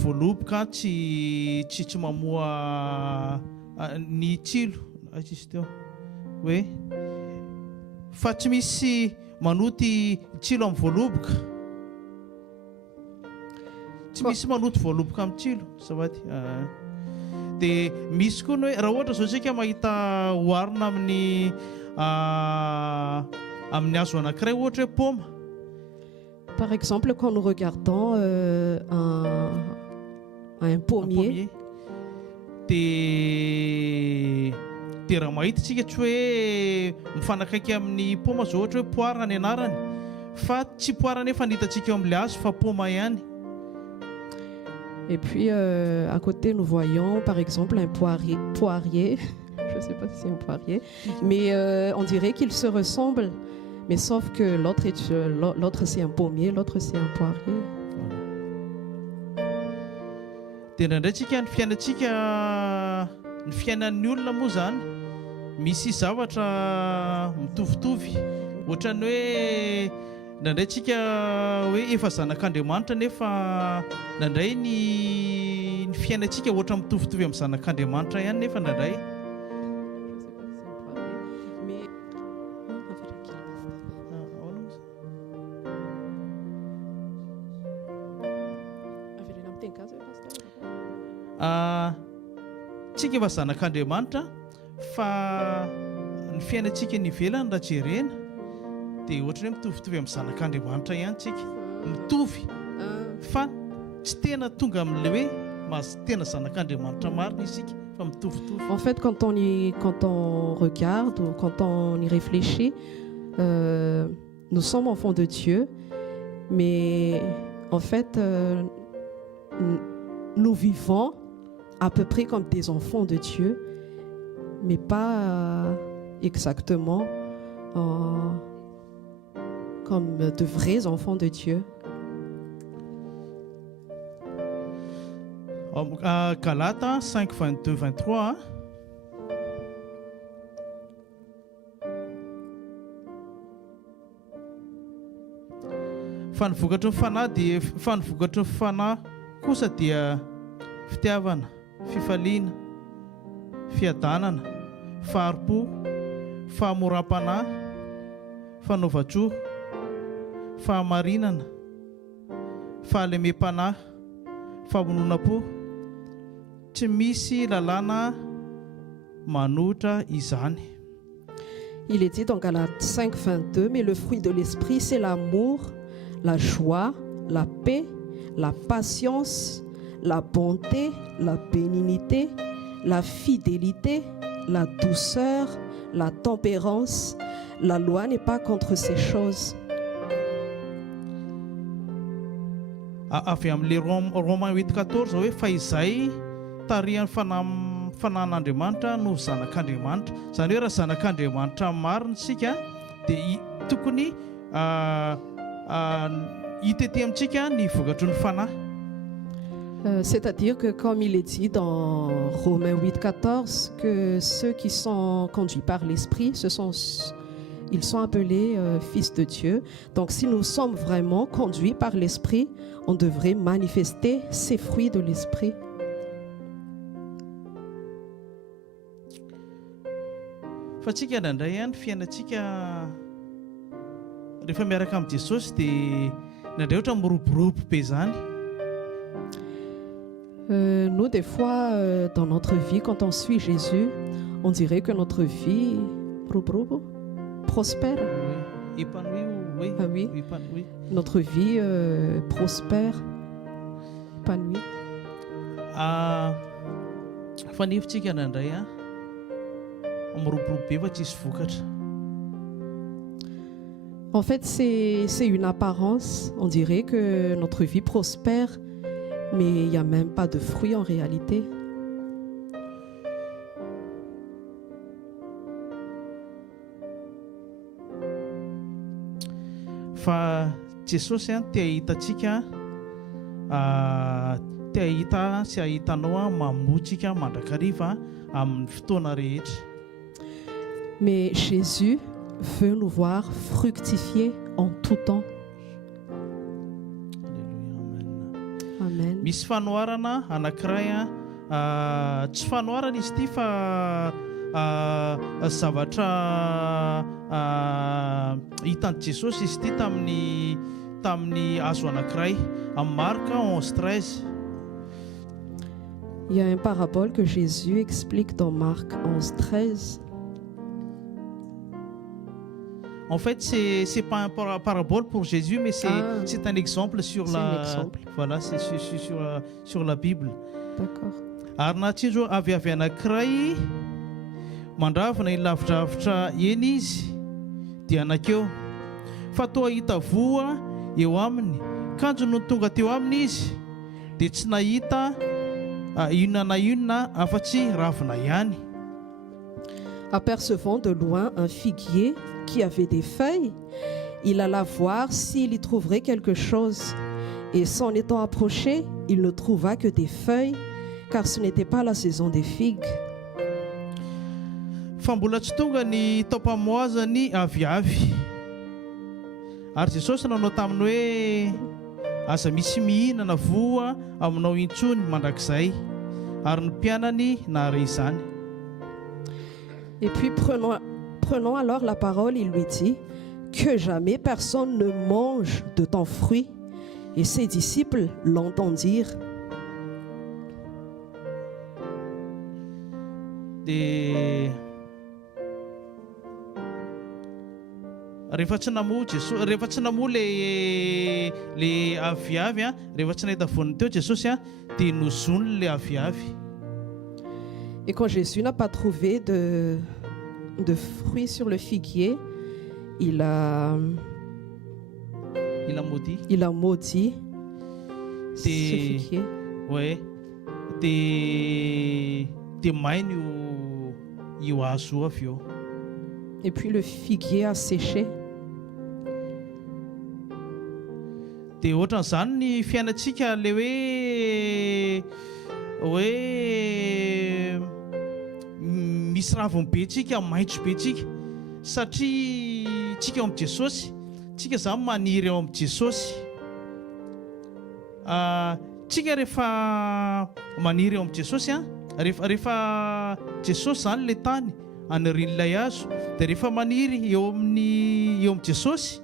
voaloboka tsy mamoa ny tsilo izy teo hoe fa tsy misy manoty tsilo amin'ny voaloboka, tsy misy manoty voaloboka amin'ny tsilo savady. Dia misy koa hoe raha ohatra zao tsika mahita oharina amin'ny amin'ny hazo anankiray ohatra hoe paoma. Par exemple, quand nous regardons un pommier, dia raha mahita tsy hoe mifanakaiky amin'ny paoma zao ohatra hoe poara ny anarany, fa tsy poara nefa ny hitantsika eo amin'ilay hazo fa paoma ihany. et puis à côté nous voyons par exemple un poirier. Je ne sais pas si c'est un poirier, mais on dirait qu'ils se ressemblent, mais sauf que l'autre c'est un pommier, l'autre c'est un poirier. Dia indraindraitsika ny fiainan'ny olona moa zany misy zavatra mitovitovy, ohatran'ny hoe indraindraitsika hoe efa zanak'Andriamanitra nefa indraindray ny fiainantsika ohatra mitovitovy amin'ny zanak'Andriamanitra ihany nefa indraindray. Tsika efa zanak'Andriamanitra fa ny fiainantsika ny ivelany raha jerena dia ohatra hoe mitovitovy amin'ny zanak'Andriamanitra ihany tsika, mitovy fa tsy tena tonga amin'ilay hoe tena zanak'Andriamanitra marina isika fa mitovitovy. En fait, quand on regarde ou quand on y réfléchit, nous sommes enfants de Dieu, mais en fait, nous vivons à peu près comme des enfants de Dieu, mais pas exactement comme de vrais enfants de Dieu. Galata 5, 22, 23. Fa ny vokatry ny fanahy kosa dia fitiavana, fifaliana, fiadanana, faharipo, fahamoram-panahy, fanaova-tsoa, fahamarinana, fahalemem-panahy, fahamonona-po. Tsy misy lalàna manotra izany. Il est dit dans Galates 5, 22, mais le fruit de l'esprit, c'est l'amour, la joie, la paix, la patience, la bonté, la bénignité, la fidélité, la douceur, la tempérance. La loi n'est pas contre ces choses. Avy amin'ilay Romains 8:14 hoe fa izay tarihan'ny fanan'Andriamanitra no zanak'Andriamanitra. Zany hoe raha zanak'Andriamanitra marina isika dia tokony hitety amintsika ny vokatry ny fanahy. C'est-à-dire que comme il est dit dans Romains 8:14, que ceux qui sont conduits par l'Esprit, ils sont appelés fils de Dieu. Donc si nous sommes vraiment conduits par l'Esprit, on devrait manifester ces fruits de l'Esprit. Fa tsika indraindray ihany fiainantsika rehefa miaraka amin'ny Jesosy dia indraindray ohatra miroborobo be zany. Nous, des fois, dans notre vie, quand on suit Jésus, on dirait que notre vie prospère. Oui, épanoui, oui. Ah oui. Épanoui. Notre vie prospère, épanouie. Fa ny hevintsika indraindray miroborobo be fa tsisy vokatra. En fait, c'est une apparence. On dirait que notre vie prospère, mais il n'y a même pas de fruits en réalité. Fa Jesosy tia hitantsika, tia hita sy ahitanao mamotsika mandrakariva amin'ny fotoana rehetra. Mais Jésus veut nous voir fructifier en tout temps. Amen. Misy fanoharana anankiray tsy fanoharana izy ity fa zavatra hitan'i Jesosy izy ity tamin'ny hazo anankiray amin'ny Marka 11:13. Il y a une parabole que Jésus explique dans Marc 11:13. En fait, c'est pas un parabole pour Jésus, mais c'est un exemple sur voilà, c'est sur la Bible. D'accord. Ary natsinjo avy anankiray mandravina ilavidravitra eny izy dia anakeo fa toa hita voa eo aminy kanjo no tonga teo aminy izy dia tsy nahita inona na inona afa-tsy ravina ihany. Apercevant de loin un figuier qui avait des feuilles, il alla voir s'il y trouverait quelque chose. Et s'en étant approché, il ne trouva que des feuilles, car ce n'était pas la saison des figues. Fa mbola tsy tonga ny tao-pamoazany aviavy. Ary Jesosy nanao taminy hoe aza misy mihinana voa aminao intsony mandrakizay. Ary ny mpianany nahare izany. Et puis prenant alors la parole, il lui dit que jamais personne ne mange de ton fruit. Et ses disciples l'entendirent. Rehefa tsy namoa Jesosy, rehefa tsy namoa le aviavy rehefa tsy nahita voniny teo Jesosy dia nozony le aviavy. Et quand Jésus n'a pas trouvé de fruits sur le figuier, il a maudit ce figuier. Ouais. Dia mainy io hazo avy eo. Et puis le figuier a séché. Dia ohatran'izany ny fiainantsika le hoe misy raviny be tsika, maitso be tsika satria tsika eo amin'ny Jesosy, tsika zany maniry eo amin'ny Jesosy. Tsika rehefa maniry eo amin'ny Jesosy rehefa Jesosy zany le tany anirin'ilay hazo, dia rehefa maniry eo amin'ny Jesosy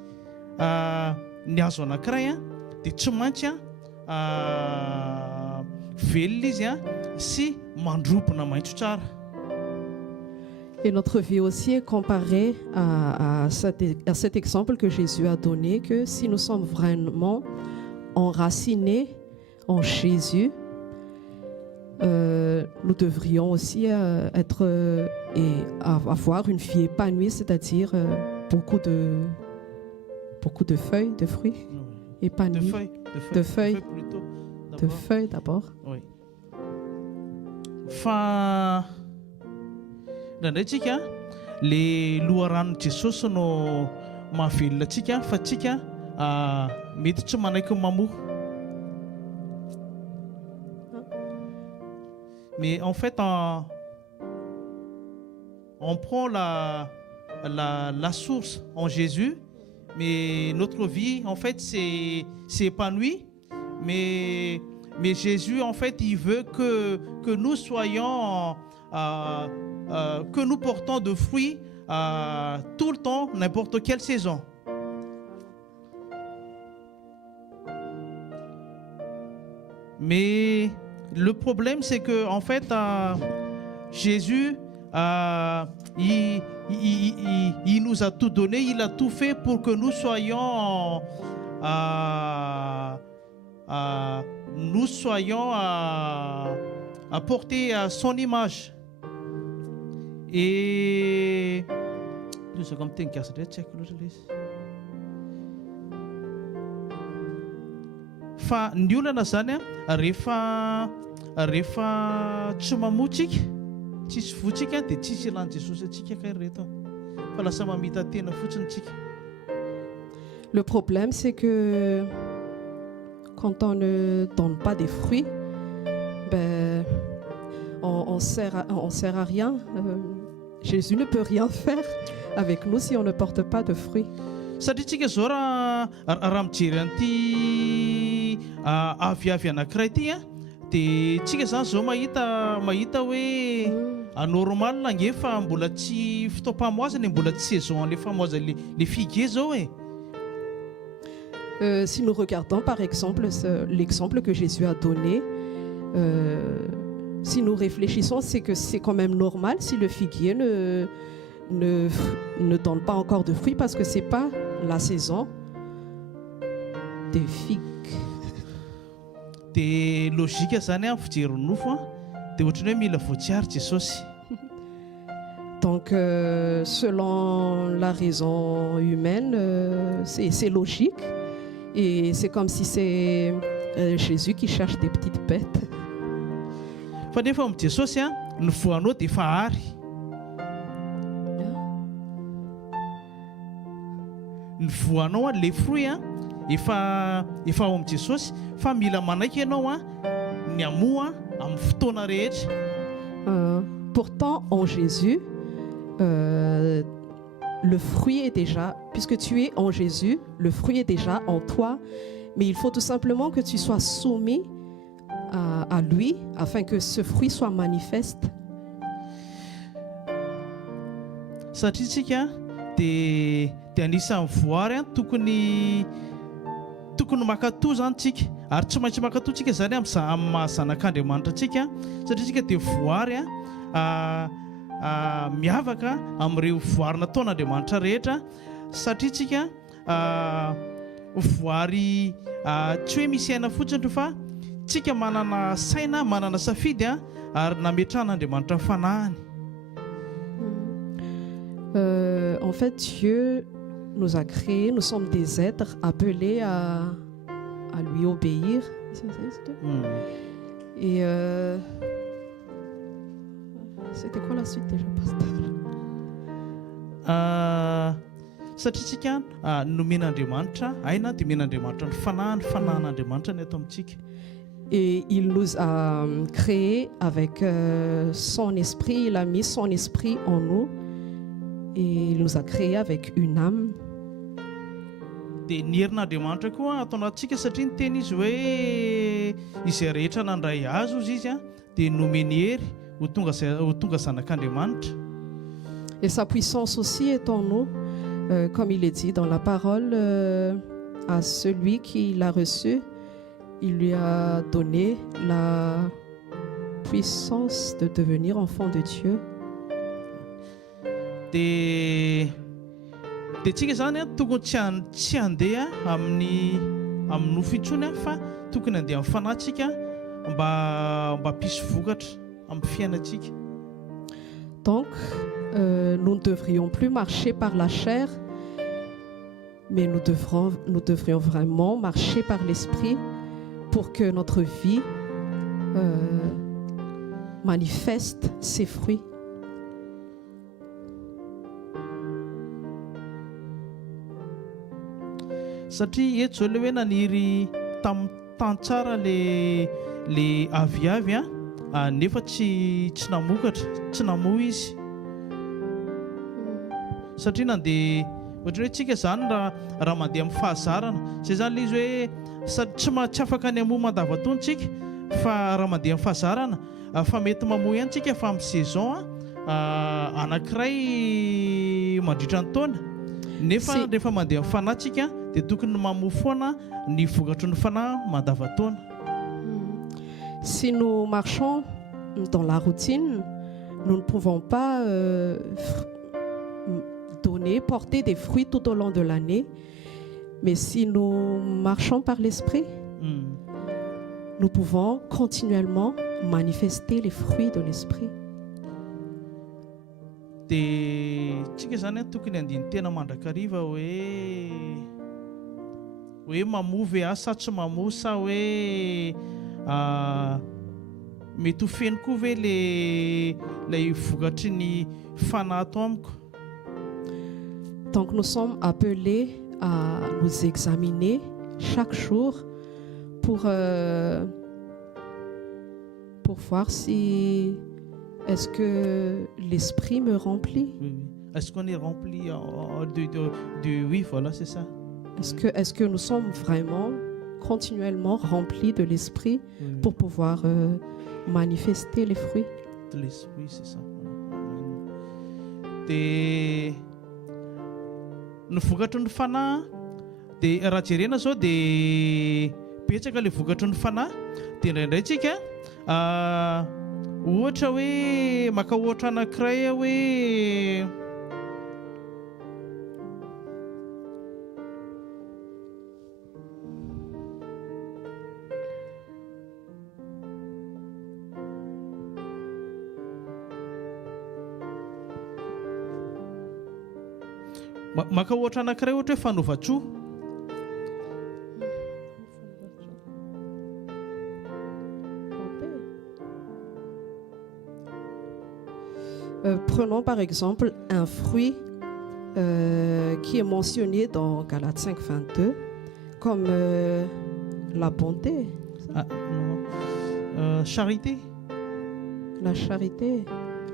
ny hazo anankiray dia tsy maintsy velona izy sy mandrobona maitso tsara. Et notre vie aussi est comparée à cet exemple que Jésus a donné, que si nous sommes vraiment enracinés en Jésus, nous devrions aussi être et avoir une vie épanouie, c'est-à-dire beaucoup de feuilles, de fruits épanouis. De feuilles d'abord. Oui. Fa ndraindray tsika le loharan'ny Jesosy no mahavelona tsika fa tsika mety tsy manaiky mamoha. Mais en fait on prend la source en Jésus, mais notre vie en fait c'est épanoui, mais Jésus en fait il veut que nous soyons que nous portons de fruits tout le temps, n'importe quelle saison. Mais le problème c'est que en fait Jésus il nous a tout donné, il a tout fait pour que nous soyons à porter à son image. Et fa ny olana zany rehefa tsy mamotsika tsisy votsika dia tsisy ilan'ny Jesosy atsika kay reto fa lasa mamita tena fotsiny tsika. Le problème c'est que quand on ne donne pas des fruits, on sert à rien. Jésus ne peut rien faire avec nous si on ne porte pas de fruits. Satria tsika zao raha mijery an'ity aviavy anankiray ity dia tsika zany zao mahita hoe anormal nge fa mbola tsy fotoam-pamoazana, mbola tsy saison le famoazana le figuier zao Si nous regardons par exemple l'exemple que Jésus a donné, si nous réfléchissons, c'est que c'est quand même normal si le figuier ne donne pas encore de fruits parce que ce n'est pas la saison des figues. Dia logika zany amin'ny fijery nofo dia ohatran'ny hoe mila voatsiary Jesosy. Donc, selon la raison humaine, c'est logique. Et c'est comme si c'est Jésus qui cherche des petites bêtes. Fa nefa amin'ny Jesosy ny voanao dia efa ary. Ny voanao les fruits efa ao amin'ny Jesosy fa mila manaiky ianao ny amoa amin'ny fotoana rehetra. Pourtant, en Jésus, le fruit est déjà, puisque tu es en Jésus, le fruit est déjà en toi, mais il faut tout simplement que tu sois soumis à lui afin que ce fruit soit manifeste. Satria tsika dia anisan'ny voary tokony makatoa zany tsika ary tsy maintsy makatoa tsika zany amin'ny mahazanak'Andriamanitra tsika satria tsika dia voary miavaka amin'ireo voary nataon'Andriamanitra rehetra satria tsika voary tsy hoe misy aina fotsiny fa tsika manana saina manana safidy ary nametran'Andriamanitra ny fanahany. En fait, Dieu nous a créés, nous sommes des êtres appelés à lui obéir. Et c'était quoi la suite déjà, pasteur? Satria tsika nomen'Andriamanitra aina dia men'Andriamanitra ny fanan'Andriamanitra ny ato amintsika. Et il nous a créés avec son esprit, il a mis son esprit en nous et il nous a créés avec une âme. Dia ny herin'Andriamanitra koa atao anatintsika satria ny teny izy hoe izay rehetra nandray azo izy dia nomeny hery ho tonga zanak'Andriamanitra. Et sa puissance aussi est en nous, comme il est dit dans la parole, à celui qui l'a reçu, il lui a donné la puissance de devenir enfant de Dieu. Dia tsika zany tokony tsy handeha amin'ny nofo intsony fa tokony handeha amin'ny fanahintsika mba hampisy vokatra amin'ny fiainantsika. Donc, nous ne devrions plus marcher par la chair, mais nous devrions vraiment marcher par l'esprit pour que notre vie manifeste ses fruits. Satria eto zao le hoe naniry tamin'ny tany tsara le aviavy nefa tsy namokatra, tsy namoa izy. Satria nandeha ohatra hoe tsika zany raha mandeha amin'ny fahazarana zay zany le izy hoe tsy afaka ny amoa mandavataona tsika fa raha mandeha amin'ny fahazarana fa mety mamoa ihany tsika fa amin'ny saison anankiray mandritra ny taona nefa rehefa mandeha amin'ny fanahy tsika dia tokony mamoa foana ny vokatry ny fanahy mandavataona. Si nous marchons dans la routine, nous ne pouvons pas porter des fruits tout au long de l'année. Mais si nous marchons par l'esprit, nous pouvons continuellement manifester les fruits de l'esprit. Dia tsika zany tokony andiny tena mandrakariva hoe mamoa ve sa tsy mamoa sa hoe mety ho feno koa ve lay vokatry ny fanahy ato amiko. Donc nous sommes appelés à nous examiner chaque jour pour voir si est-ce que l'esprit me remplit. Oui. Est-ce qu'on est rempli de oui, voilà, c'est ça. Est-ce que nous sommes vraiment continuellement remplis de l'esprit pour pouvoir manifester les fruits. De l'esprit, c'est ça. Dia ny vokatry ny fanahy dia raha jerena zao dia betsaka le vokatry ny fanahy dia indraindray tsika ohatra hoe maka ohatra anankiray hoe maka ohatra anankiray ohatra hoe fanaova-tsoa. Prenons par exemple un fruit qui est mentionné dans Galates 5, 22 comme la bonté, Non. Charité. la charité,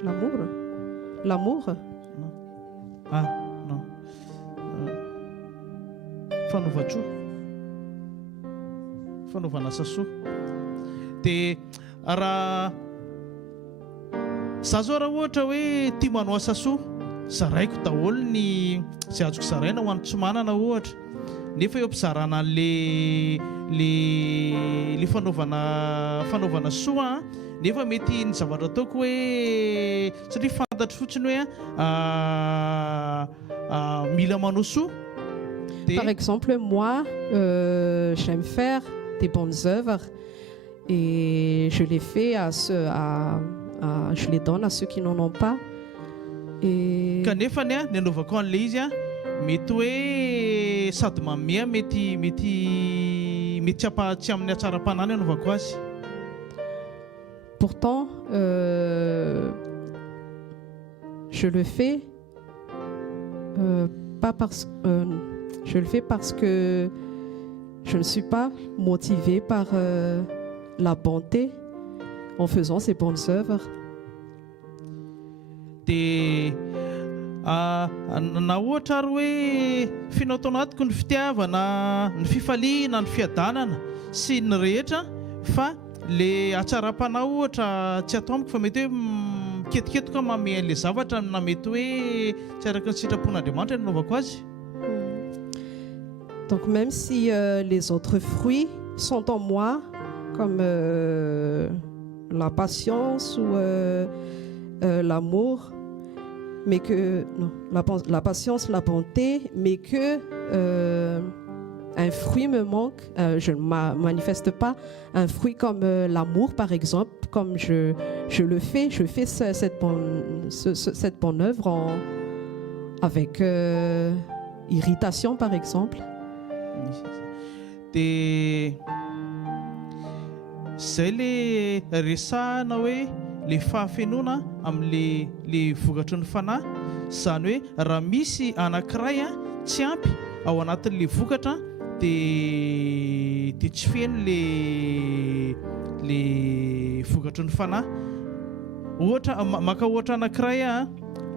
l'amour. Non. Non. Fanaova-tsoa. Fanaovana asa soa. Dia raha za zao raha ohatra hoe tia manao asa soa, zaraiko daholo ny izay azoko zaraina ho an'ny tsy manana ohatra, nefa eo am-pizarana le fanaovana soa, nefa mety ny zavatra ataoko hoe satria fantatro fotsiny hoe mila manao soa. Par exemple, moi, j'aime faire des bonnes œuvres et je les fais je les donne à ceux qui n'en ont pas. Et kanefa ny anaovako an'le izy mety hoe sady mamea mety tsy amin'ny hatsaram-panany anaovako azy. pourtant, je le fais je le fais parce que je ne suis pas motivée par la bonté en faisant ces bonnes œuvres. Dia na ohatra ary hoe finao anatiko ny fitiavana, ny fifaliana, ny fiadanana sy ny rehetra, fa le hatsaram-panahy ohatra tsy atao amiko, fa mety hoe miketiketiko manome an'ilay zavatra na mety hoe tsy araka ny sitrapon'Andriamanitra ny anaovako azy. Donc même si les autres fruits sont en moi, comme la patience ou l'amour, mais que non, la patience, la bonté, mais que un fruit me manque, je ne manifeste pas un fruit comme l'amour par exemple, comme je fais cette bonne œuvre avec irritation par exemple. Dia zay le resahana hoe le fahafenoana amin'le vokatry ny fanahy, izany hoe raha misy anankiray tsy ampy ao anatin'le vokatra dia tsy feno le vokatry ny fanahy. Ohatra maka ohatra anankiray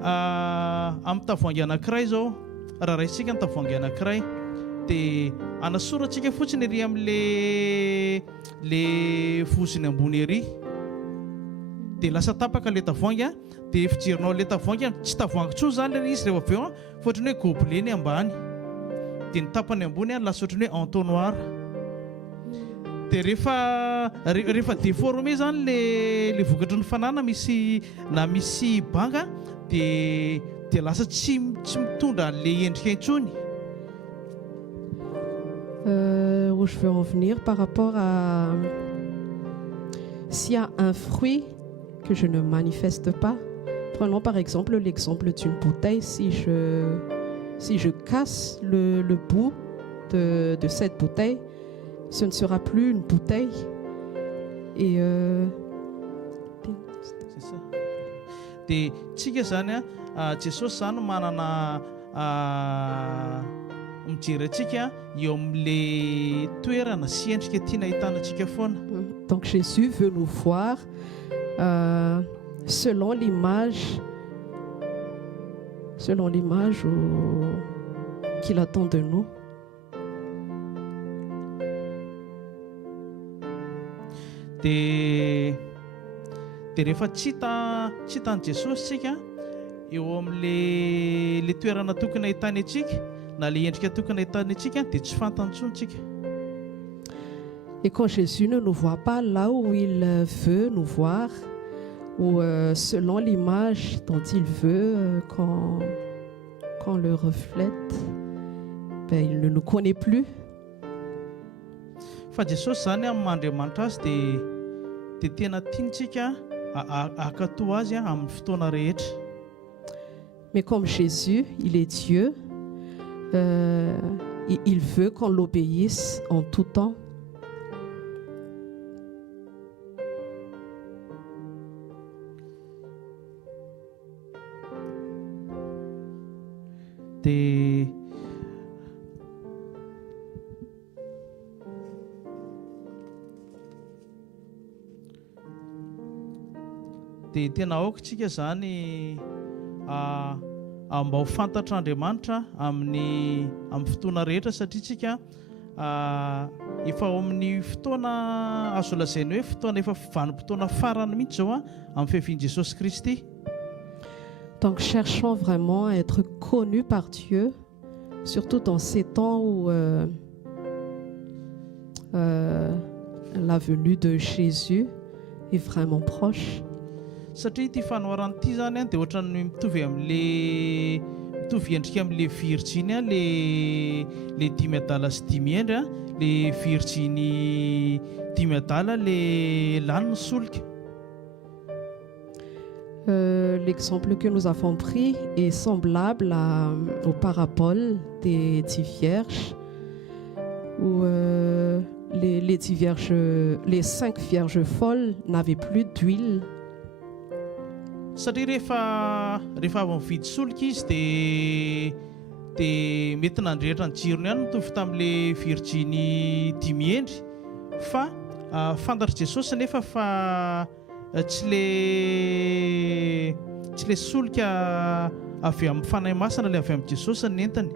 amin'ny tavoahangy anankiray zao, raha raisika ny tavoahangy anankiray dia anasorantsika fotsiny ery amin'le voziny ambony ery, dia lasa tapaka le tavoahangy dia fijerinao le tavoahangy tsy tavoahangy tsoa zany le izy rehefa avy eo fa ohatrany hoe gobelet ny ambany, dia ny tapany ambony lasa ohatrany hoe entonnoir. Dia rehefa déformé zany le vokatry ny fanana na misy banga dia lasa tsy mitondra le endrika intsony. Où je veux en venir par rapport à s'il y a un fruit que je ne manifeste pas, prenons par exemple l'exemple d'une bouteille. Si je casse le bout de cette bouteille, ce ne sera plus une bouteille. Et c'est ça. Dia tsika zany Jesosy zany manana mijery antsika eo amin'le toerana sy endrika tiana hitanantsika foana. Donc Jésus veut nous voir selon l'image qu'il attend de nous. Dia rehefa tsy hitan'i Jesosy tsika eo amin'le toerana tokony ahitany antsika na le endrika tokony ahitany antsika dia tsy fantantsontsika. Et quand Jésus ne nous voit pas là où il veut nous voir, ou selon l'image dont il veut qu'on le reflète, il ne nous connaît plus. Fa Jesosy zany amin'ny Andriamanitra azy dia tena tiantsika akatoa azy amin'ny fotoana rehetra. Mais comme Jésus, il est Dieu, il veut qu'on l'obéisse en tout temps. Dia tena aokantsika zany mba ho fantatr'Andriamanitra amin'ny fotoana rehetra satria tsika efa ao amin'ny fotoana azo lazaina hoe fotoana efa vanim-potoana farany mihitsy zao amin'ny fiavian'i Jesosy Kristy. Donc cherchons vraiment à être connus par Dieu, surtout dans ces temps où la venue de Jésus est vraiment proche. Satria ity fanoharana ity zany dia ohatran'ny mitovy endrika amin'le Virginy le 10 adala sy 10 endry le Virginy 10 adala le lany ny solika. L'exemple que nous avons pris est semblable aux paraboles des 10 vierges où les 5 vierges folles n'avaient plus d'huile. Satria rehefa avy mividy solika izy dia mety nandrehitra ny jirony ihany mitovy tamin'le Virginy 10 endry fa fantatr' Jesosy nefa fa tsy le solika avy amin'ny fanahy masina le avy amin'ny Jesosy ny entany.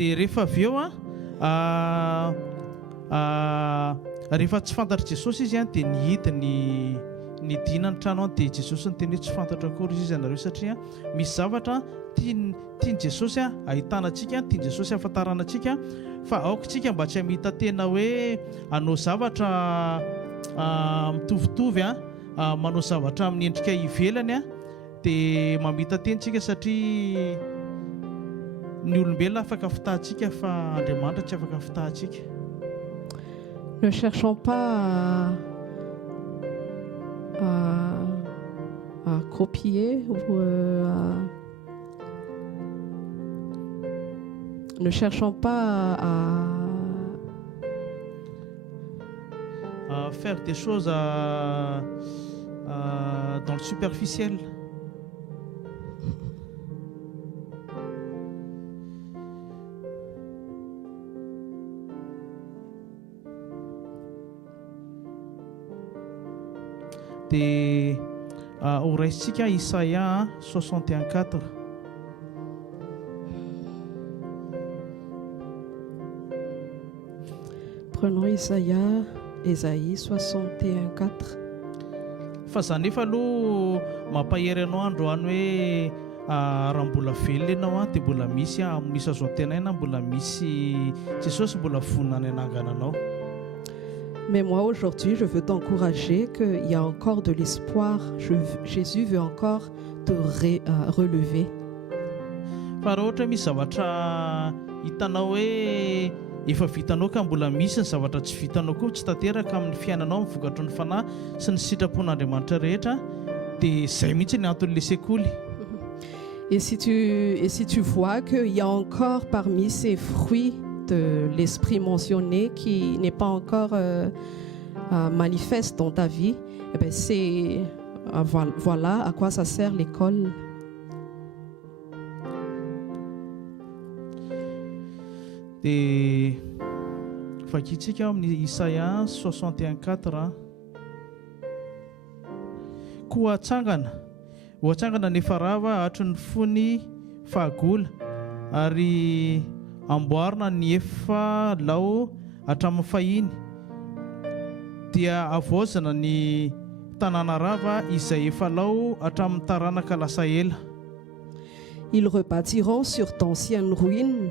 Dia rehefa avy eo rehefa tsy fantatr' Jesosy izy dia nihity ny dina ny trano dia Jesosy ny teny hoe tsy fantatra akory izy ianareo satria misy zavatra tiany Jesosy ahitana antsika, tiany Jesosy ahafantarana antsika fa aokantsika mba tsy hamita tena hoe hanao zavatra mitovitovy manao zavatra amin'ny endrika ivelany dia mamita tentsika satria ny olombelona afaka fitahantsika fa Andriamanitra tsy afaka fitahantsika. Ne cherchons pas à copier ou ne cherchons pas à faire des choses dans le superficiel. Dia ho raisitsika Isaia 61:4. Prenons Isaïe 61:4. Fa zany nefa aloha mampahery anao androany hoe raha mbola velona ianao dia mbola misy misy azo antenaina, mbola misy Jesosy mbola vonona ny anangana anao. Mais moi, aujourd'hui, je veux t'encourager qu'il y a encore de l'espoir. Jésus veut encore te relever. Fa raha ohatra misy zavatra hitanao hoe efa vitanao ka mbola misy ny zavatra tsy vitanao koa tsy tanteraka amin'ny fiainanao amin'ny vokatry ny fanahy sy ny sitrapon'Andriamanitra rehetra dia izay mihitsy ny anton'ilay sekoly. Et si tu vois qu'il y a encore parmi ces fruits de l'esprit mentionné qui n'est pas encore manifeste dans ta vie, eh bien c'est voilà à quoi ça sert l'école. Dia vakitsika amin'ny Isaia 61:4 koa hoatsangana nefa rava hatry ny fony fahagola ary amboarina ny efa lao hatramin'ny fahiny dia avoazana ny tanàna rava izay efa lao hatramin'ny taranaka lasa ela. Ils rebâtiront sur d'anciennes ruines,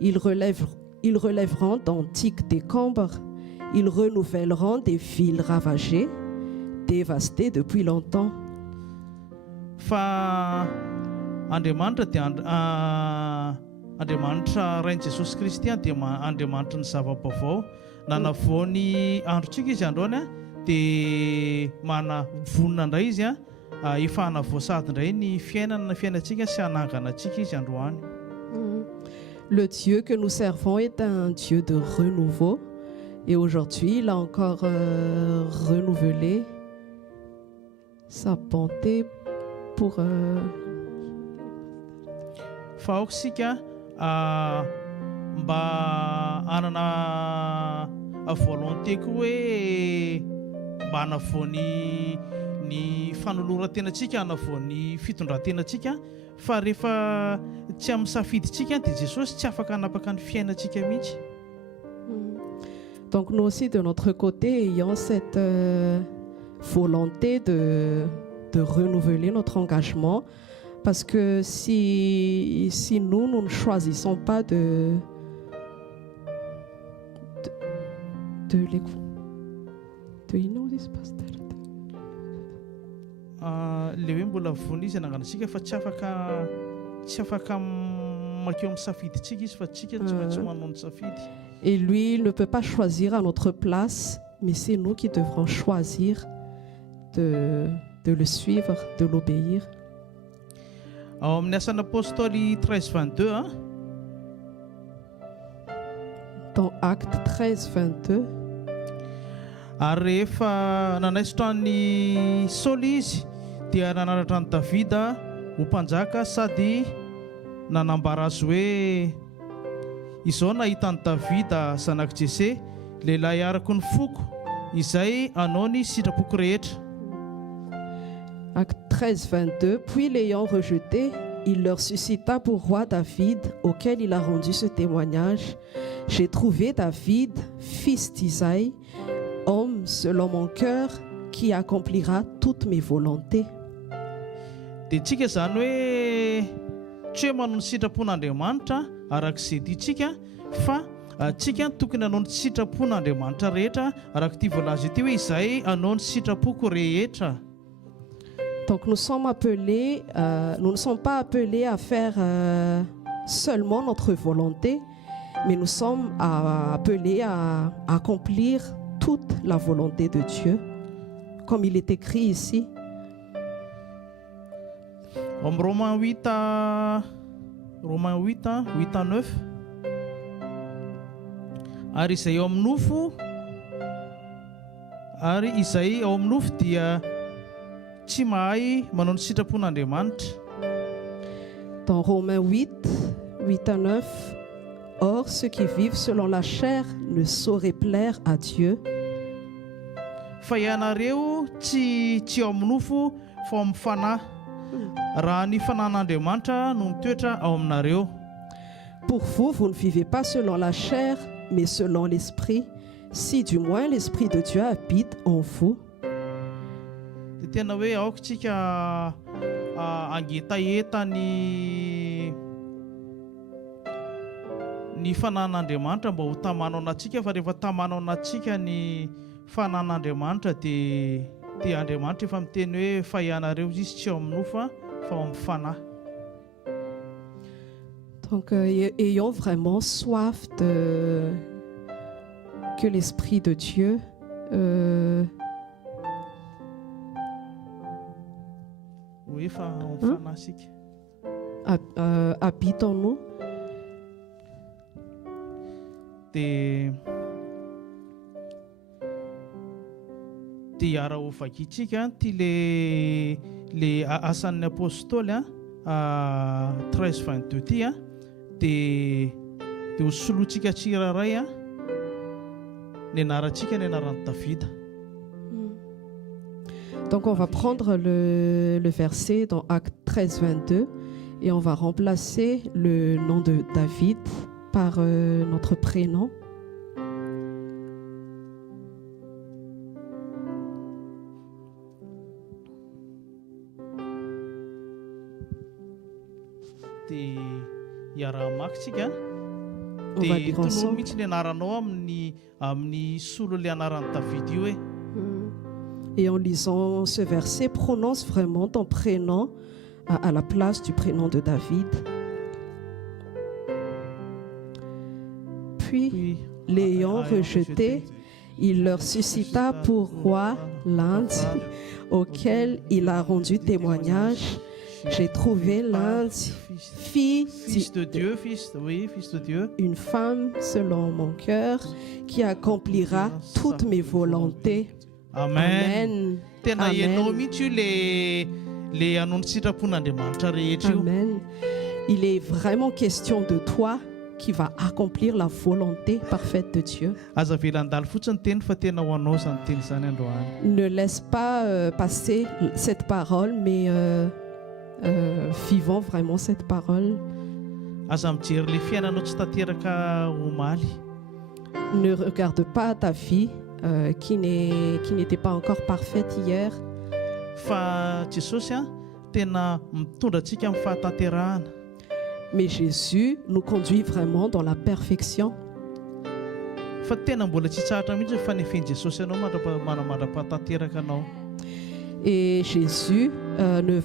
ils relèveront d'antiques décombres, ils renouvelleront des villes ravagées, dévastées depuis longtemps. Fa Andriamanitra dia Andriamanitra rain'i Jesosy Kristy dia Andriamanitra ny zava-baovao nanavaony androntsika izy androany dia mana vonona indray izy efahana voasady indray ny fiainantsika sy hanaganantsika izy androany. Le Dieu que nous servons est un Dieu de renouveau. Et aujourd'hui, il a encore renouvelé sa bonté pour... Fa aoka sika mba anana volonté koa hoe mba hanavoany ny fanoloran-tenantsika, hanavoany fitondran-tenantsika, fa rehefa tsy amin'ny safidintsika dia Jesosy tsy afaka hanapaka ny fiainantsika mihitsy. Donc nous aussi de notre côté ayons cette volonté de renouveler notre engagement, parce que si nous ne choisissons pas de le hoe mbola voany izy ananganantsika fa tsy afaka makeo amin'ny safidintsika izy fa tsika tsy maintsy manao ny safidy. Et lui, il ne peut pas choisir à notre place, mais c'est nous qui devrons choisir de le suivre, de l'obéir. Ao amin'ny asan'ny apôstoly 13:22 Dans Acte 13:22, ary rehefa nanaisotra ny Saoly izy dia nanaratra ny Davida ho mpanjaka sady nanambara azy hoe izao nahitany Davida zanak'i Jese lehilahy araka ny foko izay anao ny sitrapoko rehetra. Acte 13:22, puis l'ayant rejeté, il leur suscita pour roi David, auquel il a rendu ce témoignage. J'ai trouvé David, fils d'Isaïe, homme selon mon cœur, qui accomplira toutes mes volontés. Dia tsika zany hoe tsy hoe manao ny sitrapon'Andriamanitra arak'izay tiantsika, fa tsika tokony hanao ny sitrapon'Andriamanitra rehetra arak'ity voalaza ity hoe izay hanao ny sitrapoko rehetra. Donc nous ne sommes pas appelés à faire seulement notre volonté, mais nous sommes appelés à accomplir toute la volonté de Dieu, comme il est écrit ici. Am Romains 8:8-9 ary izay ao amin'ny nofo ary izay ao amin'ny nofo dia tsy mahay manao ny sitrapon'Andriamanitra. Dans Romains 8:8-9, or ceux qui vivent selon la chair ne sauraient plaire à Dieu. Fa ianareo tsy ao amin'ny nofo fa amin'ny fanahy, raha ny fanan'Andriamanitra no mitoetra ao aminareo. Pour vous, vous ne vivez pas selon la chair, mais selon l'esprit, si du moins l'esprit de Dieu habite en vous. Dia tena hoe aoka tsika angetaeta ny fanan'Andriamanitra mba ho tamanao anatsika, fa rehefa tamanao anatsika ny fanan'Andriamanitra dia Andriamanitra efa miteny hoe fa ianareo izy tsy ao amin'ny nofo fa ao amin'ny fanahy. Donc ayons vraiment soif que l'esprit de Dieu Oui, fa ao amin'ny fanahy sika. Habite en nous. Dia hiara ho vakitsika ty le asan'ny apôstoly 13:22 ty dia ho solotsika tsiraray ny anarantsika ny anaran'i Davida. Donc on va prendre le verset dans Acte 13:22 et on va remplacer le nom de David par notre prénom. Dia iara-mamaky tsika On va dia lire tonono ensemble. mihitsy ny anaranao amin'ny solo le anaran'i Davida io hoe. Et en lisant ce verset, prononce vraiment ton prénom à la place du prénom de David. Puis, l'ayant rejeté, Il leur suscita pour roi l'Inde, auquel il a rendu témoignage. J'ai trouvé l'Inde, Fils de Dieu, fils de Dieu. une femme selon mon cœur, qui accomplira toutes mes volontés. Amen. Amen. Tena Amen. ianao mihitsy io le hanon sitrapon'Andriamanitra rehetra io. Amen. Il est vraiment question de toi qui va accomplir la volonté parfaite de Dieu. Aza velandalo fotsiny teny fa tena ho anao zany teny zany androany. Ne laisse pas passer cette parole, mais vivons vraiment cette parole. Aza mijery le fiainanao tsy tanteraka omaly. Ne regarde pas ta vie qui n'était pas encore parfaite hier, Fa Jesosy tena mitondra antsika amin'ny fahatanterahana. mais Jésus nous conduit vraiment dans la perfection. Fa tena mbola tsy tsahatra mihitsy fa nefen'i Jesosy anao manamandra-pahatanteraka anao. Et Jésus ne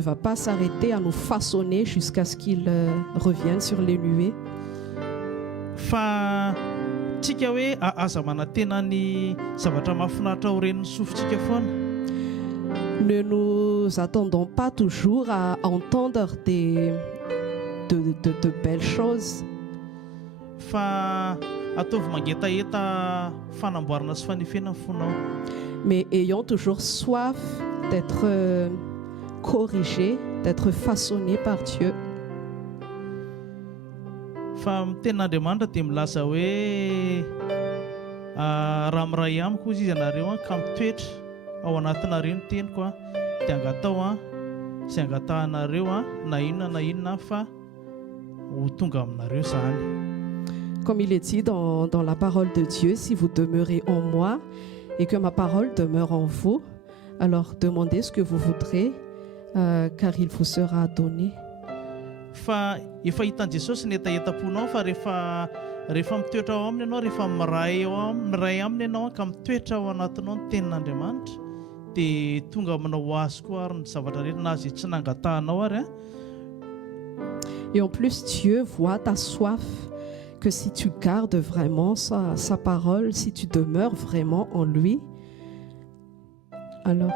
va pas s'arrêter à nous façonner jusqu'à ce qu'il revienne sur les nuées. Fa tsika hoe aza manantena ny zavatra mahafinaritra ho ren'ny sofintsika foana. Ne nous attendons pas toujours à entendre de belles choses, Fa ataovy mangetaheta fanamboarana sy fanefena ny fonao. mais ayons toujours soif d'être corrigés, d'être façonnés par Dieu. Fa ny tenin'Andriamanitra dia milaza hoe raha miray amiko izy ianareo ka mitoetra ao anatinareo ny teniko dia angatao izay angatahanareo na inona fa ho tonga aminareo zany. Comme il est dit dans la parole de Dieu, si vous demeurez en moi et que ma parole demeure en vous, alors demandez ce que vous voudrez, car il vous sera donné. Fa efa hitan'i Jesosy ny etaetaponao fa rehefa mitoetra ao aminy ianao, rehefa miray aminy ianao ka mitoetra ao anatinao ny tenin'Andriamanitra dia tonga aminao ho azy koa ary ny zavatra rehetra na izay tsy nangatahanao ary. Et en plus, Dieu voit ta soif, que si tu gardes vraiment sa parole, si tu demeures vraiment en lui, alors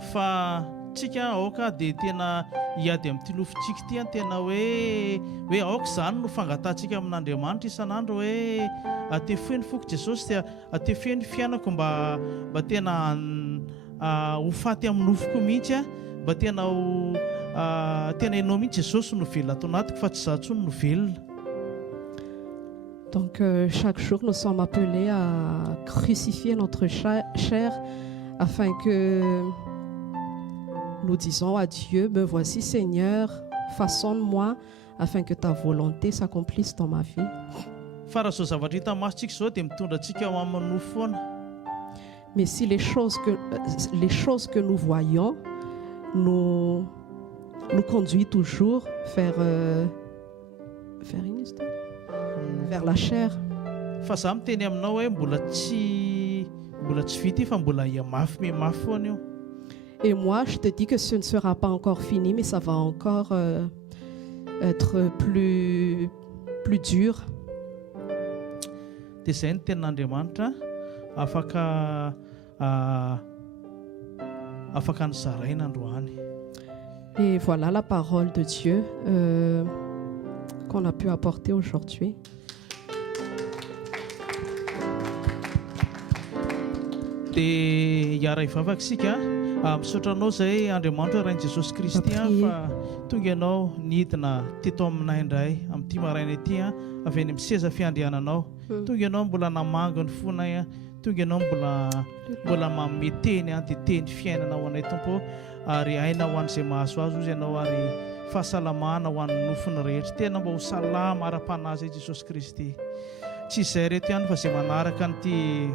Fa tsika aoka dia tena hiady amin'ity lofontsika ity tena hoe aoka izany no fangatantsika amin'Andriamanitra isan'andro hoe atefoeny foko Jesosy dia atefoeny fiainako mba tena ho faty amin'ny nofoko mihitsy mba tena ianao mihitsy Jesosy no velona ato anatiko fa tsy za ntsony no velona. donc chaque jour nous sommes appelés à crucifier notre chair afin que nous disons à Dieu, me voici Seigneur, façonne-moi afin que ta volonté s'accomplisse dans ma vie. Fa raha zao zavatra hita masontsika zao dia mitondra antsika ao amin'ny nofo foana. Mais si les choses que nous voyons nous conduisent toujours vers la chair. Fa za miteny aminao hoe mbola tsy vita fa mbola mafy foana io. Et moi, je te dis que ce ne sera pas encore fini, mais ça va encore être plus dur. Dia izay ny tenin'Andriamanitra afaka nizaraina androany. Et voilà la parole de Dieu qu'on a pu apporter aujourd'hui. Dia hiara hivavaka isika misaotra anao izay Andriamanitra rain'i Jesosy Kristy fa tonga ianao nidina teto aminay indray amin'ity maraina ity avy any amin'ny seza fiandriananao. Tonga ianao mbola namango ny fonay, tonga ianao mbola manome teny dia teny fiainana ho anay Tompo, ary aina ho an'izay mahazo azy ozy ianao ary fahasalamana ho an'ny nofony rehetra. Tena mba ho salama ara-panazy ai Jesosy Kristy. Tsy izay reto ihany fa izay manaraka n'ity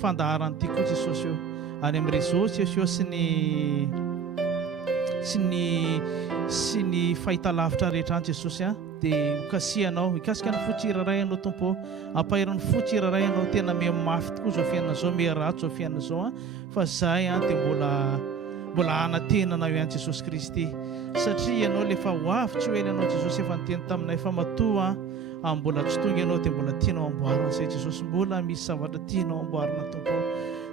fandaharan'ity koa Jesosy io any amin'ny réseau sociaux sy ny fahitalavitra rehetra any Jesosy dia hokasihanao hikasika ny fotsiraray ianao Tompo, ampahiran'ny fotsiraray ianao tena me mafy tokoa zao fiainana zao, me ratsy zao fiainana zao fa zay dia mbola anatenana io ihany Jesosy Kristy, satria ianao lefa ho avy tsy hoe ianao Jesosy efa niteny taminay fa matoa mbola tsy tonga ianao dia mbola tianao amboarina izay Jesosy, mbola misy zavatra tianao amboarina tompo,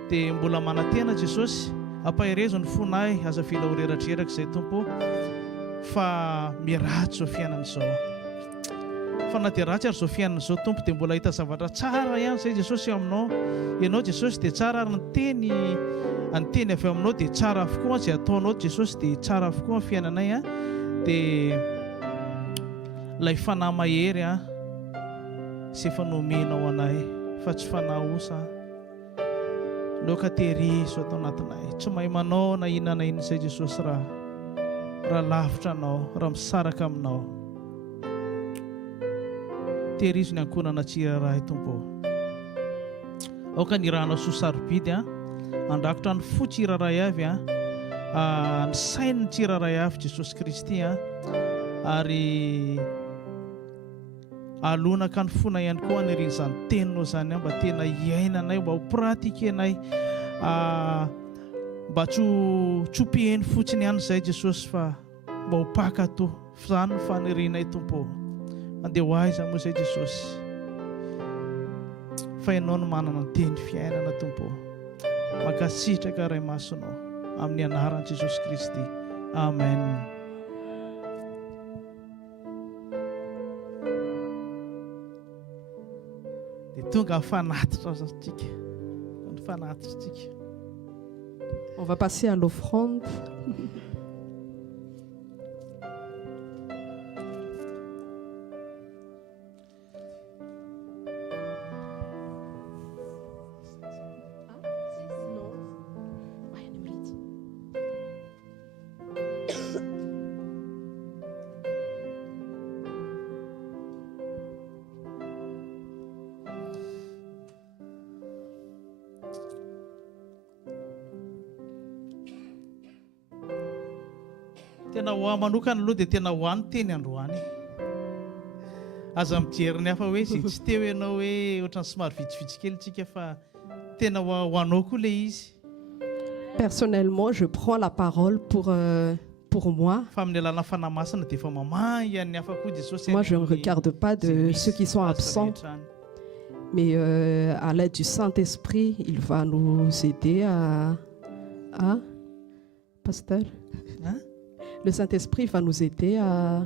dia mbola manantena Jesosy, ampaherezo ny fonay aza fila ho reratreraka izay tompo, fa miratsy zao fiainana izao, fa na dia ratsy ary zao fiainana izao tompo dia mbola hita zavatra tsara ihany izay Jesosy aminao. Ianao Jesosy dia tsara, ary ny teny avy aminao dia tsara avokoa, izay ataonao Jesosy dia tsara avokoa ny fiainanay a. Dia ilay fanahy mahery a sy efa nomenao anay, fa tsy fanahy osa, loka terizo atao anatinay, tsy mahay manao na inona na inona izay Jesosy, raha lavitra anao, raha misaraka aminao. Terizo ny ankonana tsirairay tompo, aoka ny rahanao sosarobidy a, andrakotra ny fo tsiraray avy a, ny sainy ny tsiraray avy Jesosy Kristy a, ary alonaka ny fona ihany koa aniriny izany teninao zany a, mba tena iainanay, mba ho pratikenay, mba tsy hopiheny fotsiny ihany izay Jesosy, fa mba ho pakato, izany ny fanirianay tompo. Andeha ho aiza moa izay Jesosy, fa ianao no manana ny teny fiainana tompo. Mankasitraka ray masonao amin'ny anaran'i Jesosy Kristy, amen. Dia tonga fanatitra tsika, fanatitra tsika. On va passer à l'offrande. Tena ho manokana aloha dia tena ho any teny androany, aza mijery ny hafa hoe zay tsy teo ianao hoe ohatrany somary vitsivitsy kely tsika, fa tena ho anao koa le izy. Personnellement, je prends la parole pour moi. Fa amin'ny alalana fanahy masina dia efa mamahy ihany ny hafa koa Jesosy. Moi, je ne regarde pas de ceux qui sont absents, mais à l'aide du Saint-Esprit, il va nous aider à pasteur. Hein? Le Saint-Esprit va nous aider à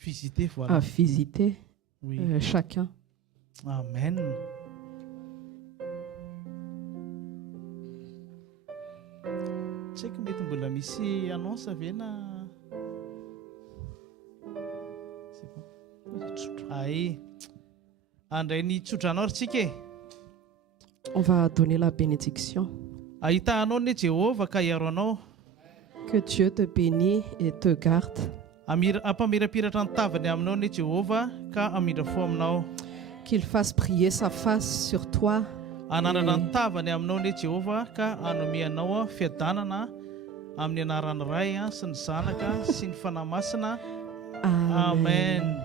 visiter, voilà. À visiter, oui. Chacun. Amen. Tsy haiko mety mbola misy annonce ve na ay andray ny tsodranao ary tsika e. On va donner la bénédiction. Ahitanao ne Jehova ka hiaro anao. Que Dieu te bénisse et te garde. Ampamirapiratra ny tavany aminao ne Jehova ka amindra fo aminao. Qu'il fasse briller sa face sur toi. Anandrana ny tavany aminao ne Jehova ka anome anao fiadanana amin'ny anaran'ny Ray sy ny Zanaka sy ny fanahy masina. Amen.